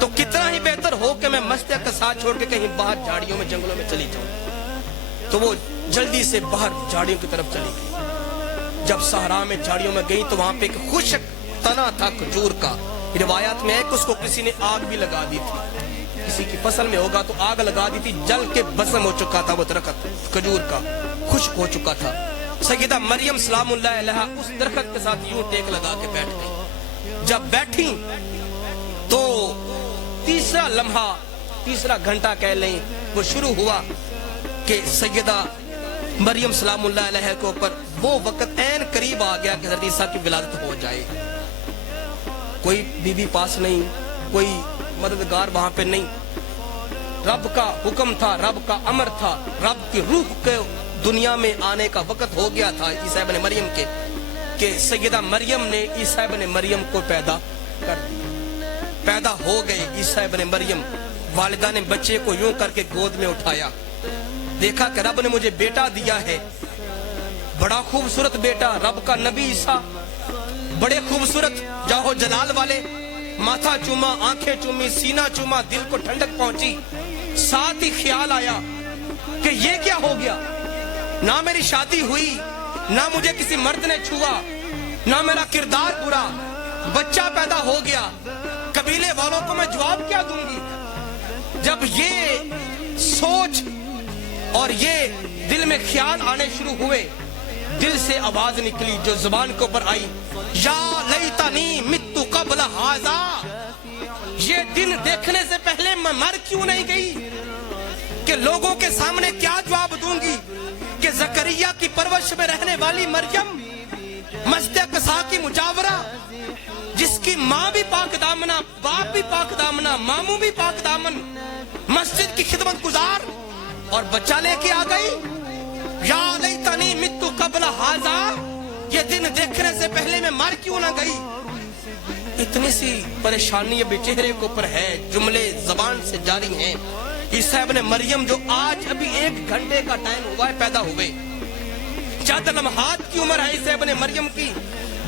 تو کتنا ہی بہتر ہو کہ میں مسجد کا ساتھ چھوڑ کے کہیں باہر جھاڑیوں میں جنگلوں میں چلی جاؤں. تو وہ جلدی سے باہر جھاڑیوں کی طرف چلی گئی. جب صحرا میں جھاڑیوں میں گئی تو وہاں پہ ایک خشک تنا تھا کھجور کا. روایات میں ہے کہ اس کو کسی نے آگ بھی لگا دی تھی, کسی کی فصل میں ہوگا تو آگ لگا دی تھی, جل کے بسم ہو چکا تھا وہ درخت کھجور کا, خشک ہو چکا تھا. سیدہ مریم سلام اللہ علیہا اس درخت کے ساتھ یوں ٹیک لگا کے بیٹھ گئی. جب بیٹھی تو تیسرا لمحہ, تیسرا گھنٹہ کہہ لیں, وہ شروع ہوا کہ سیدہ مریم سلام اللہ علیہ کے اوپر وہ وقت عین قریب آ گیا کہ حضرت عیسیٰ کی ولادت ہو جائے. کوئی بی بی پاس نہیں, کوئی مددگار وہاں پہ نہیں. رب کا حکم تھا, رب کا امر تھا, رب کی روح کے دنیا میں آنے کا وقت ہو گیا تھا عیسیٰ ابن مریم کے, کہ سیدہ مریم نے عیسیٰ ابن مریم کو پیدا کر دیا. پیدا ہو گئے عیسیٰ ابن مریم. والدہ نے بچے کو یوں کر کے گود میں اٹھایا, دیکھا کہ رب نے مجھے بیٹا دیا ہے. बड़ा खूबसूरत बेटा रब का नबी ईसा, बड़े खूबसूरत जाहो जलाल वाले, माथा चूमा, आंखें चूमी, सीना चूमा, दिल को ठंडक पहुंची। साथ ही ख्याल आया कि ये क्या हो गया, ना मेरी शादी हुई, ना मुझे किसी मर्द ने छुआ, ना मेरा किरदार बुरा, बच्चा पैदा हो गया, कबीले वालों को मैं जवाब क्या दूंगी। जब ये सोच और ये दिल में ख्याल आने शुरू हुए, दिल से आवाज निकली जो जुबान के ऊपर आई, या लैतनी मित्तु कब्ल हाज़ा, ये दिन देखने से पहले मैं मर क्यों नहीं गई, कि लोगों के सामने क्या जवाब दूंगी कि जकरिया की परवरिश में रहने वाली मरियम, मस्जिद क़सा की मुजावरा, जिसकी माँ भी पाक दामना, बाप भी पाक दामना, मामू भी पाक दामन, मस्जिद की खिदमत गुजार, और बच्चा लेके आ गई। या लैतनी मित्तु कब्ल हाज़ा, ये दिन देखने से पहले मैं मर क्यों ना गई। इतनी सी परेशानी अभी चेहरे के ऊपर है, जुमले जबान से जारी हैं। ईसा इब्ने मरियम जो आज अभी 1 घंटे का टाइम हुआ है पैदा हुए, चंद लम्हात की उम्र है ईसा इब्ने मरियम की,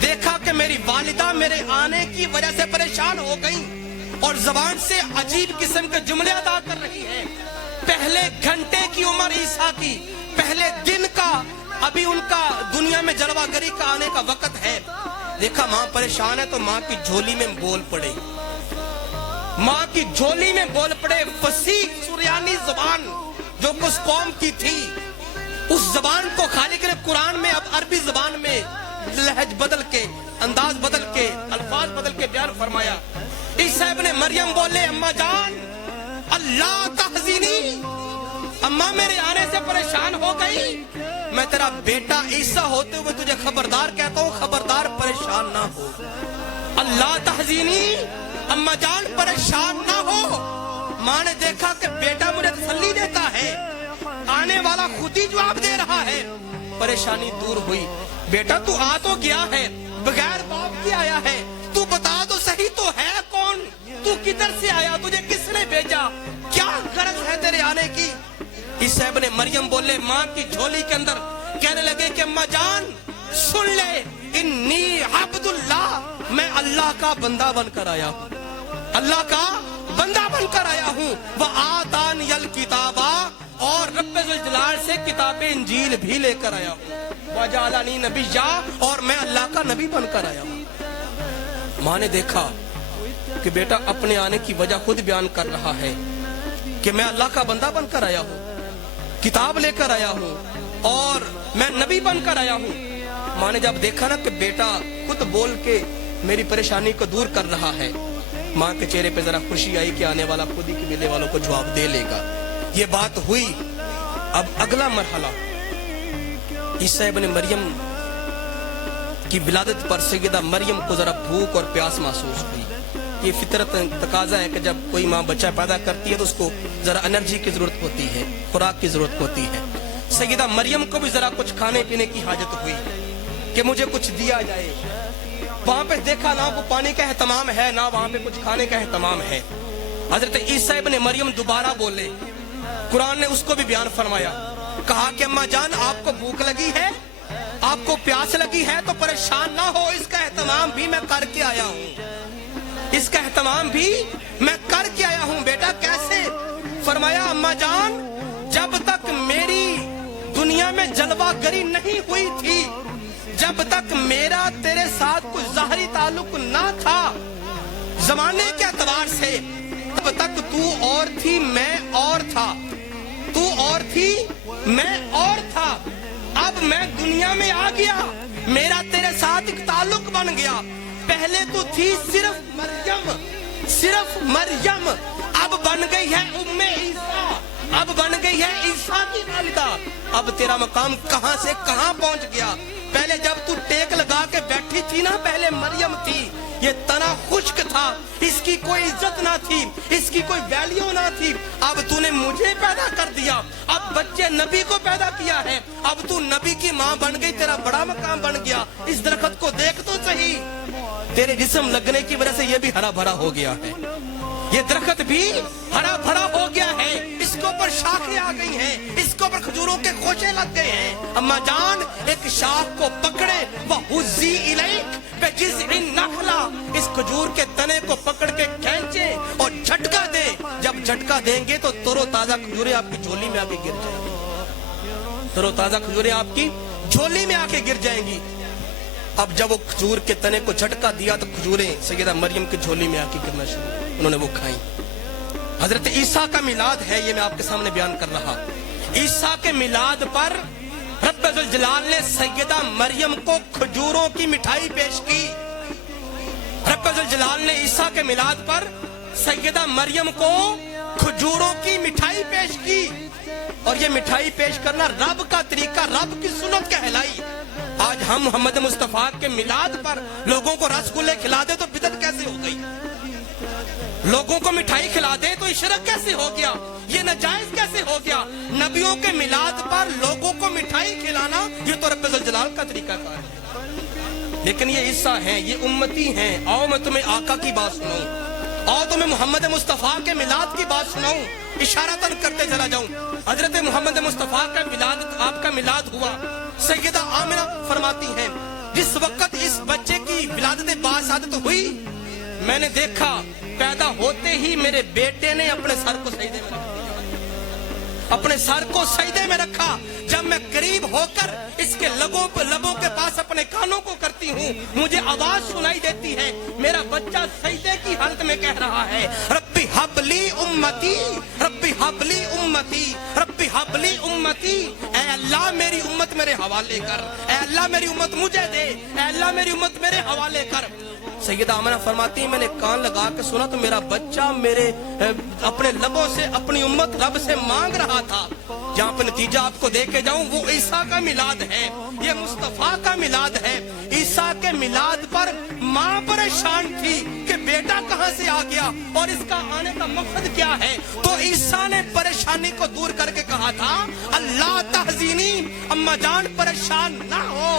देखा कि मेरी वालिदा मेरे आने की वजह से परेशान हो गई और जबान से अजीब किस्म के जुमले अदा कर रही है। पहले घंटे की उम्र ईसा की, पहले दिन का, अभी उनका दुनिया में जलवागरी का आने का वक्त है। देखा माँ परेशान है तो माँ की झोली में बोल पड़े, माँ की झोली में बोल पड़े। फसीह सुरयानी जुबान जो कुछ कौम की थी, उस जुबान को खालिक ने कुरान में अब अरबी जुबान में लहज बदल के, अंदाज बदल के, अल्फाज बदल के बयान फरमाया। ईसा इब्ने मरियम बोले, अम्मा जान अल्लाह तहज़ीनी, अम्मा मेरे आने से परेशान हो गई, मैं तेरा बेटा ईसा होते हुए तुझे खबरदार कहता हूँ, खबरदार परेशान ना हो। अल्लाह तहज़ीनी, अम्मा जान परेशान ना हो। माँ ने देखा कि बेटा मुझे तसल्ली देता है, आने वाला खुद ही जवाब दे रहा है, परेशानी दूर हुई। बेटा तू आ तो गया है, बगैर बाप के आया है, तू बता तो सही तो है कौन, तू किधर से आया, तुझे किसने भेजा, क्या गरज है तेरे आने की। ईसा इब्ने मरियम बोले माँ की झोली के अंदर, कहने लगे कि अम्मा जान सुन ले, इन्नी अब्दुल्लाह, मैं अल्लाह का बंदा बनकर आया हूँ, अल्लाह का बंदा बनकर आया हूँ। वह आतानी अल किताबा, और रब्बे जुल जलाल से किताब इंजील भी लेकर आया हूँ। वजालनी नबिय्या, और मैं अल्लाह का नबी बनकर आया हूँ। माँ ने देखा कि बेटा अपने आने की वजह खुद बयान कर रहा है कि मैं अल्लाह का बंदा बनकर आया हूँ, किताब लेकर आया हूँ और मैं नबी बनकर आया हूँ। माँ ने जब देखा ना कि बेटा खुद बोल के मेरी परेशानी को दूर कर रहा है, माँ के चेहरे पे जरा खुशी आई कि आने वाला खुद ही कबीले वालों को जवाब दे लेगा। ये बात हुई। अब अगला मरहला, ईसा इब्ने मरियम की विलादत पर सैयदा मरियम को जरा भूख और प्यास महसूस हुई। ये फितरत तकाजा है कि जब कोई माँ बच्चा पैदा करती है तो उसको जरा एनर्जी की जरूरत होती है, खुराक की जरूरत होती है। सैयदा मरियम को भी जरा कुछ खाने पीने की हाजत हुई कि मुझे कुछ दिया जाए। वहां पे देखा ना वो पानी का एहतमाम है, ना वहां पे कुछ खाने का एहतमाम है। हजरत ईसा इब्ने मरियम दोबारा बोले, कुरान ने उसको भी बयान फरमाया, कहा कि अम्मा जान आपको भूख लगी है, आपको प्यास लगी है तो परेशान ना हो, इसका एहतमाम भी मैं करके आया हूँ, इसका एहतमाम भी मैं करके आया हूँ। बेटा कैसे? फरमाया अम्मा जान जब तक मेरी दुनिया में जलवागरी नहीं हुई थी, जब तक मेरा तेरे साथ कोई ज़ाहिरी ताल्लुक ना था जमाने के एतबार से, तब तक तू और थी मैं और था, तू और थी मैं और था। अब मैं दुनिया में आ गया, मेरा तेरे साथ एक ताल्लुक बन गया। पहले तो थी सिर्फ मरियम, सिर्फ मरियम, अब बन गई है उम्मे ईसा, अब बन गई है ईसा की वालिदा। अब तेरा मकाम कहां से कहां पहुंच गया। पहले जब तू टेक लगा के बैठी थी ना, पहले मरियम थी, ये तना खुश्क था, इसकी कोई इज्जत ना थी, इसकी कोई वैल्यू ना थी। अब तूने मुझे पैदा कर दिया, अब बच्चे नबी को पैदा किया है, अब तू नबी की माँ बन गई, तेरा बड़ा मकाम बन गया। इस दरख्त को देख तो सही, तेरे जिस्म लगने की वजह से ये भी हरा भरा हो गया है, ये दरख्त भी हरा भरा हो गया है, इसके ऊपर शाखें आ गई हैं, इसके ऊपर खजूरों के खोशे लग गए हैं। अम्मा जान एक शाख को पकड़े वहुज़ी इलैक बिजिज़्इन नखला, इस खजूर के तने को पकड़ के खींचे और झटका दे। जब झटका देंगे तो तरोताजा खजूरें आपकी झोली में आके गिर जाएंगी, तरोताजा खजूरें आपकी झोली में आके गिर जाएंगी। अब जब वो खजूर के तने को झटका दिया तो खजूरें सैयदा मरियम की झोली में आके गिरना शुरू, उन्होंने वो खाई। हजरत ईसा का मिलाद है, ये मैं आपके सामने बयान कर रहा। ईसा के मिलाद पर रब्बुल जलाल ने सैयदा मरियम को खजूरों की मिठाई पेश की। रब्बुल जलाल ने ईसा के मिलाद पर सैयदा मरियम को खजूरों की मिठाई पेश की, और ये मिठाई पेश करना रब का तरीका, रब की सुन्नत कहलाई। आज हम मोहम्मद मुस्तफा के मिलाद पर लोगों को रसगुल्ले खिला दे तो बिदअत कैसे हो गई, लोगों को मिठाई खिला दे तो शिरक कैसे हो गया, ये नाजायज कैसे हो गया। नबियों के मिलाद पर लोगों को मिठाई खिलाना ये तो रब्बुल जलाल का तरीका कार है। लेकिन ये ईसा है, ये उम्मती हैं। आओ मैं तुम्हें आका की बात सुनाऊं, आओ तुम्हें मोहम्मद मुस्तफा के मिलाद की बात सुनाऊं, इशारतन करते चला जाऊं। हजरत मोहम्मद मुस्तफा का मिलाद, आपका मिलाद हुआ। सैयदा आमिना फरमाती हैं जिस वक्त इस बच्चे की विलादत बासादत हुई, मैंने देखा पैदा होते ही मेरे बेटे ने अपने सर को सजदे में रख दिया, अपने सर को सजदे में रखा। जब मैं करीब होकर इसके लबों के पास अपने कानों को करती हूँ, मुझे आवाज सुनाई देती है, मेरा बच्चा सजदे की हालत में कह रहा है, रब्बी हबली उम्मती, रब्बी हबली उम्मती, रब्बी हबली उम्मती। ऐ अल्लाह मेरी उम्मत मेरे हवाले कर, ऐ अल्लाह मेरी उम्मत मुझे दे, ऐ अल्लाह मेरी उम्मत मेरे हवाले कर। सैयदा आमिना फरमाती है मैंने कान लगा के सुना तो मेरा बच्चा मेरे अपने लबों से अपनी उम्मत रब से मांग रहा था। जहाँ पर नतीजा आपको दे के जाऊं, वो ईसा का मिलाद है, ये मुस्तफा का मिलाद है। ईसा के मिलाद पर माँ परेशान थी कि बेटा कहाँ से आ गया और इसका आने का मकसद क्या है। तो ईसा ने परेशानी को दूर करके कहा था, अल्लाह तहजीनी, अम्मा जान परेशान ना हो,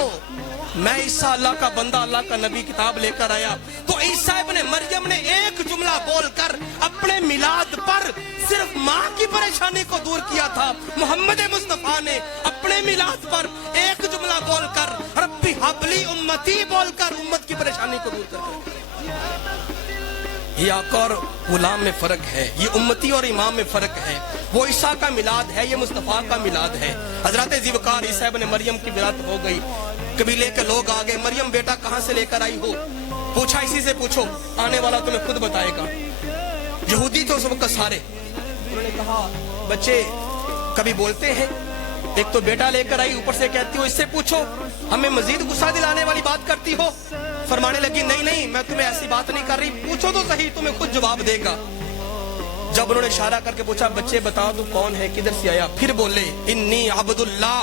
मैं ईसा अल्लाह का बंदा, अल्लाह का नबी, किताब लेकर आया। तो ईसा इब्ने मरियम ने एक जुमला बोलकर अपने मिलाद पर सिर्फ माँ की परेशानी को दूर किया था। मोहम्मद मुस्तफा ने अपने मिलाद पर एक जुमला बोलकर रब्बी हबली उम्मती बोलकर उम्मत की परेशानी को दूर कर। ये आका और गुलाम में फर्क है, ये उम्मती और इमाम में फर्क है। वो ईसा का मिलाद है, ये मुस्तफा का मिलाद है। हजरत ज़िवकार ईसा इब्ने मरियम की विलादत हो गई, कबीले के लोग आ गए, मरियम बेटा कहाँ से लेकर आई हो। पूछा इसी से पूछो, आने वाला तुम्हें खुद बताएगा। यहूदी तो उस वक्त सारे, उन्होंने कहा बच्चे कभी बोलते हैं, एक तो बेटा लेकर आई, ऊपर से कहती हो इससे पूछो, हमें मजीद गुस्सा दिलाने वाली बात करती हो। फरमाने लगी नहीं नहीं मैं तुम्हें ऐसी बात नहीं कर रही, पूछो तो सही, तुम्हें खुद जवाब देगा। जब उन्होंने इशारा करके पूछा बच्चे बताओ तू कौन है, किधर से आया, फिर बोले इन्नी अब्दुल्लाह,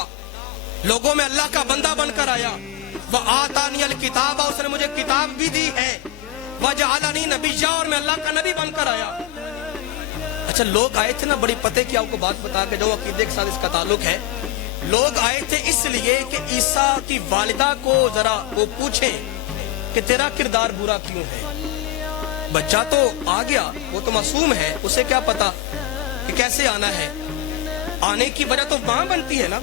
लोगों में अल्लाह का बंदा बनकर आया। वह आतानी अल किताब, उसने मुझे किताब भी दी है। वह जअलनी नबिय्या, और मैं अल्लाह का नबी बनकर आया। अच्छा लोग आए थे ना, बड़ी पते की आपको बात बता के जो अकीदे के साथ इसका ताल्लुक है। लोग आए थे इसलिए कि ईसा की वालिदा को जरा वो पूछे कि तेरा किरदार बुरा क्यों है। बच्चा तो आ गया, वो तो मासूम है, उसे क्या पता कि कैसे आना है। आने की वजह तो मां बनती है ना।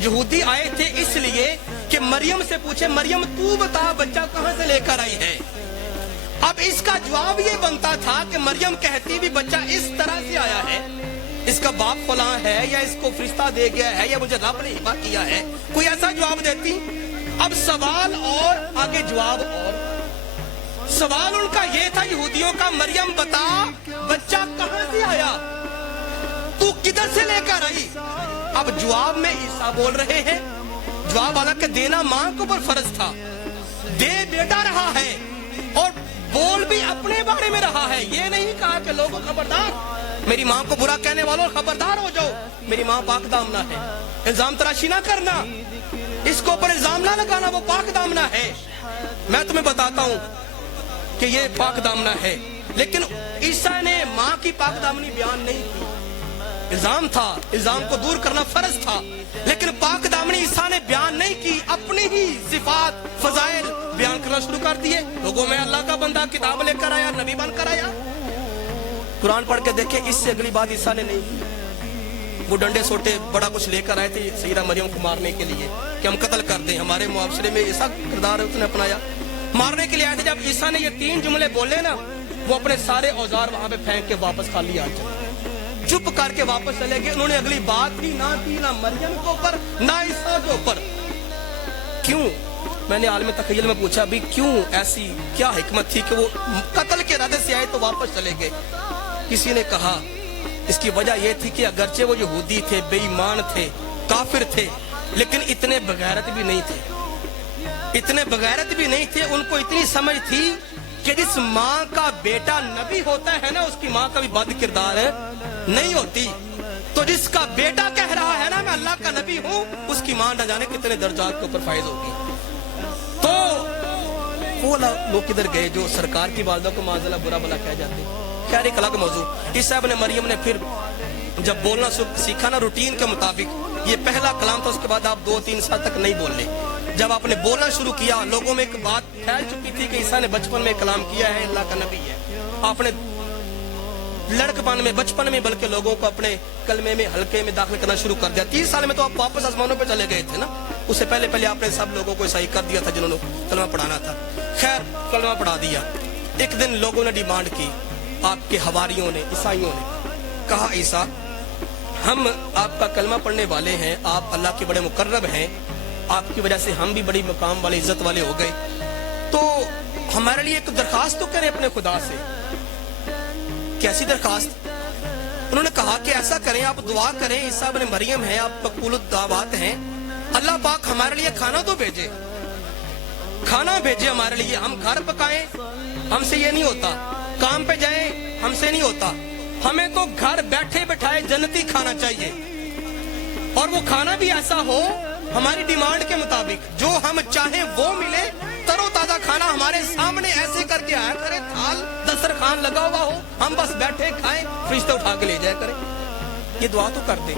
यहूदी आए थे इसलिए कि मरियम से पूछे, मरियम तू बता बच्चा कहां से लेकर आई है। अब इसका जवाब ये बनता था कि मरियम कहती भी बच्चा इस तरह से आया है, इसका बाप फलां है, या इसको फरिश्ता दे गया है, या मुझे रब ने हिबा किया है, कोई ऐसा जवाब देती। अब सवाल और आगे जवाब और। सवाल उनका ये था यहूदियों का, मरियम बता बच्चा कहां से आया, तू किधर से लेकर आई। अब जवाब में ईसा बोल रहे हैं, जवाब हालांकि देना मां के ऊपर फर्ज था, दे बेटा रहा है और बोल भी अपने बारे में रहा है। ये नहीं कहा कि लोगों खबरदार, मेरी मां को बुरा कहने वालों खबरदार हो जाओ, मेरी मां पाक दामना है, इल्जाम तराशी ना करना, इसको ऊपर इल्जाम ना लगाना, वो पाक दामना है। मैं तुम्हें बताता हूं कि ये पाक दामना है, लेकिन ईसा ने मां की पाक दामनी बयान नहीं की। इल्जाम था, इल्जाम को दूर करना फर्ज था, लेकिन पाक दामनी ईसा ने बयान नहीं की, अपनी ही सिफात फजाइल बयान करना शुरू कर दिए। लोगों में अल्लाह का बंदा, किताब लेकर आया, नबी बनकर आया। कुरान पढ़ के देखे, इससे अगली बात ईसा ने नहीं की। वो डंडे सोटे बड़ा कुछ लेकर आए थे सईदा मरियम को मारने के लिए कि हम कत्ल कर दें। हमारे मुआवसरे में ऐसा किरदार उसने अपनाया, मारने के लिए आए थे। जब ईसा ने ये 3 जुमले बोले ना, वो अपने सारे औजार वहां पे फेंक के वापस खाली आ चले, चुप करके वापस चले गए। उन्होंने अगली बात ही ना की, ना मरियम के ऊपर ना ईसा के ऊपर। क्यों? मैंने आलम तखय्युल में पूछा भी क्यों, ऐसी क्या हिकमत थी कि वो कत्ल के इरादे से आए तो वापस चले गए? किसी ने कहा इसकी वजह यह थी कि अगरचे वो यहूदी थे, बेईमान थे, काफिर थे, लेकिन इतने बगैरत भी नहीं थे, इतने बगैरत भी नहीं थे। उनको इतनी समझ थी कि जिस माँ का बेटा नबी होता है ना, उसकी माँ का भी बद किरदार नहीं होती। तो जिसका बेटा कह रहा है ना मैं अल्लाह का नबी हूं, उसकी माँ न जाने कितने दर्जात के ऊपर फायज होगी। तो वो लोग किधर गए जो सरकार की वालदा को माज़अल्लाह बुरा भला कह जाते। खैर एक अलग मौजू। ईसा इब्न मरियम ने फिर जब बोलना सीखा ना रूटीन के मुताबिक, ये पहला कलाम था, उसके बाद आप 2-3 साल तक नहीं बोले। जब आपने बोलना शुरू किया, लोगों में एक बात फैल चुकी थी कि ईसा ने बचपन में कलाम किया है, अल्लाह का नबी है। आपने लड़कपन में, बचपन में बल्कि लोगों को अपने कलमे में, हल्के में दाखिल करना शुरू कर दिया। 30 साल में तो आप वापस आसमानों पे चले गए थे ना। उससे पहले आपने सब लोगों को ईसाई कर दिया था जिन्होंने कलमा पढ़ाना था। खैर कलमा पढ़ा दिया। एक दिन लोगों ने डिमांड की, आपके हवारियों ने, ईसाइयों ने कहा ईसा हम आपका कलमा पढ़ने वाले हैं, आप अल्लाह के बड़े मुकर्रब हैं, आपकी वजह से हम भी बड़ी मकाम वाले, इज्जत वाले हो गए, तो हमारे लिए एक दरखास्त तो करें अपने खुदा से। कैसी दरखास्त? उन्होंने कहा कि ऐसा करें, आप दुआ करें, ईसा इब्न मरियम है, आप मकबूलुद दावात हैं, अल्लाह पाक हमारे लिए खाना तो भेजे, खाना भेजे हमारे लिए। हम घर पकाएं, हमसे ये नहीं होता, काम पे जाएं, हमसे नहीं होता, हमें तो घर बैठे बैठाए जन्नती खाना चाहिए। और वो खाना भी ऐसा हो हमारी डिमांड के मुताबिक, जो हम चाहें वो मिले, तरोताजा खाना हमारे सामने ऐसे करके आया करे, थाल दस्तरखान लगा हुआ हो, हम बस बैठे खाएं, फरिश्ते उठा के ले जाया करें। ये दुआ तो कर दे।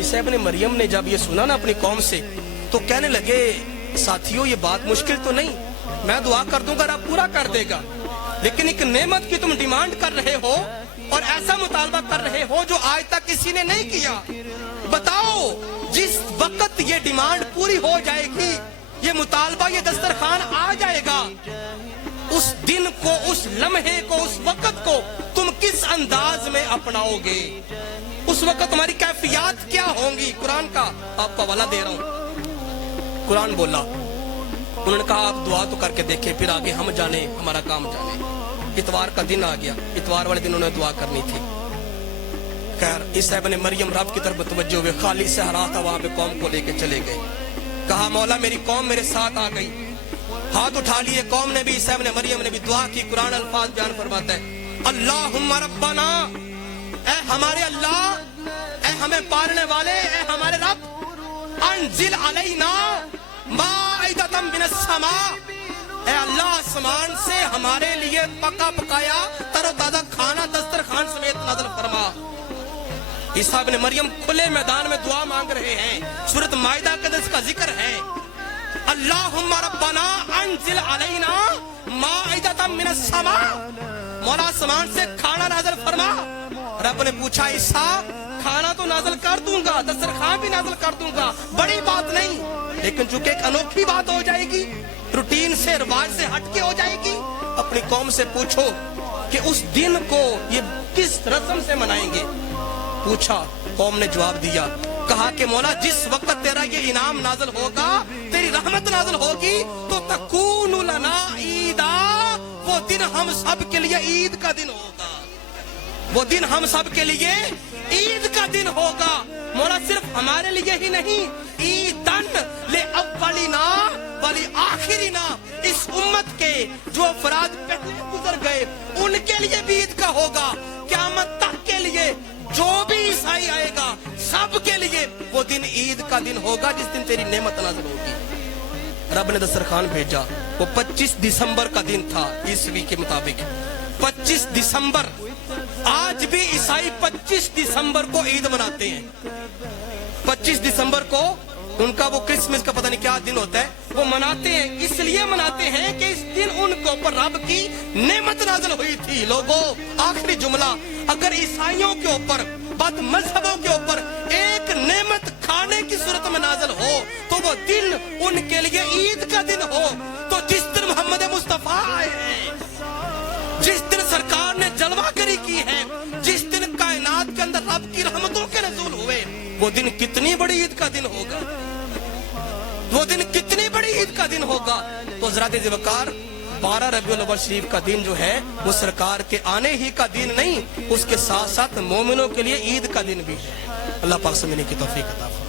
ईसा इब्न मरियम ने जब ये सुना ना अपनी कौम से, तो कहने लगे साथियों ये बात मुश्किल तो नहीं, मैं दुआ कर दूंगा, रब पूरा कर देगा, लेकिन एक नेमत की तुम डिमांड कर रहे हो और ऐसा मुतालबा कर रहे हो जो आज तक किसी ने नहीं किया। बताओ जिस वक्त ये डिमांड पूरी हो जाएगी, ये मुतालबा, ये दस्तरखान आ जाएगा, उस दिन को, उस लम्हे को, उस वक्त को तुम किस अंदाज में अपनाओगे? उस वक्त तुम्हारी कैफियत क्या होंगी? कुरान का आपको हवाला दे रहा हूं। कुरान बोला, उन्होंने कहा आप दुआ तो करके देखें, फिर आगे हम जाने, हमारा काम जाने। इतवार का दिन आ गया, इतवार वाले दिन उन्होंने दुआ करनी थी। खैर ईसा इब्न मरियम रब की तरफ तवज्जो हुए, खाली सहरा था, वहां पे कौम को लेके चले गए। कहा मौला मेरी कौम मेरे साथ आ गई, हाथ उठा लिए। कौम ने भी, ईसा इब्न मरियम ने भी दुआ की। कुरान अल्फाज बयान फरमाता है, अल्लाहुम्मा रब्बना, ऐ हमारे अल्लाह, ऐ हमें पालने वाले, ऐ हमारे रब, अनजिल अलैना माइदतम मिनस समा, ऐ अल्लाह आसमान से हमारे लिए पका पकाया तरोताजा खाना दस्तरखान समेत नाज़िल फरमा। ईसा इब्न मरियम खुले मैदान में दुआ मांग रहे हैं। सूरत माइदा के इसका जिक्र है, अल्लाहुम्मा रब्बना अनजिल अलैना माइदतम मिनस समा, मौला आसमान से खाना नाज़िल फरमा। रब ने पूछा ईसा खाना तो नाज़िल कर दूंगा, दस्तरखान भी नाज़िल कर दूंगा, बड़ी बात नहीं, लेकिन चूंकि एक अनोखी बात हो जाएगी, रूटीन से, रिवाज से हटके हो जाएगी, अपनी कौम से पूछो कि उस दिन को ये किस रस्म से मनाएंगे। पूछा, कौम ने जवाब दिया, कहा कि मौला जिस वक्त तेरा ये इनाम नाज़िल होगा, तेरी रहमत नाज़िल होगी, तो तकूनु लना ईदा, वो दिन हम सब के लिए ईद का दिन होगा, वो दिन हम सब के लिए ईद का दिन होगा। मौला सिर्फ हमारे लिए ही नहीं, ईदन ले अव्वलिना वाली आखिरिना, इस उम्मत के जो अफराद पहले गुजर गए उनके लिए भी ईद का होगा। क़यामत तक के लिए जो भी ईसाई आएगा सब के लिए वो दिन ईद का दिन होगा, जिस दिन तेरी नेमत नाज़िल होगी। रब ने दस्तरखान भेजा। वो 25 दिसंबर का दिन था ईसवी के मुताबिक, 25 दिसंबर। आज भी ईसाई 25 दिसंबर को ईद मनाते हैं। 25 दिसंबर को उनका वो क्रिसमस का पता नहीं क्या दिन होता है, वो मनाते हैं। इसलिए मनाते हैं कि इस दिन उनके ऊपर रब की नेमत नाज़िल हुई थी। लोगों, आखिरी जुमला, अगर ईसाइयों के ऊपर बद मजहबों के ऊपर एक नेमत खाने की सूरत में नाज़िल हो तो वो दिन उनके लिए ईद का दिन हो। तो जिस दिन मोहम्मद मुस्तफा आए हैं, जिस दिन सरकार ने जलवागरी की है, जिस दिन कायनात के अंदर रब की रहमतों के नज़ूल हुए, वो दिन कितनी बड़ी ईद का दिन होगा, वो दिन कितनी बड़ी ईद का दिन होगा। तो हज़रत ज़िवकार 12 रबीउल अव्वल शरीफ का दिन जो है वो सरकार के आने ही का दिन नहीं, उसके साथ साथ मोमिनों के लिए ईद का दिन भी है। अल्लाह पाक से मिलने की तौफीक अता फरमाए।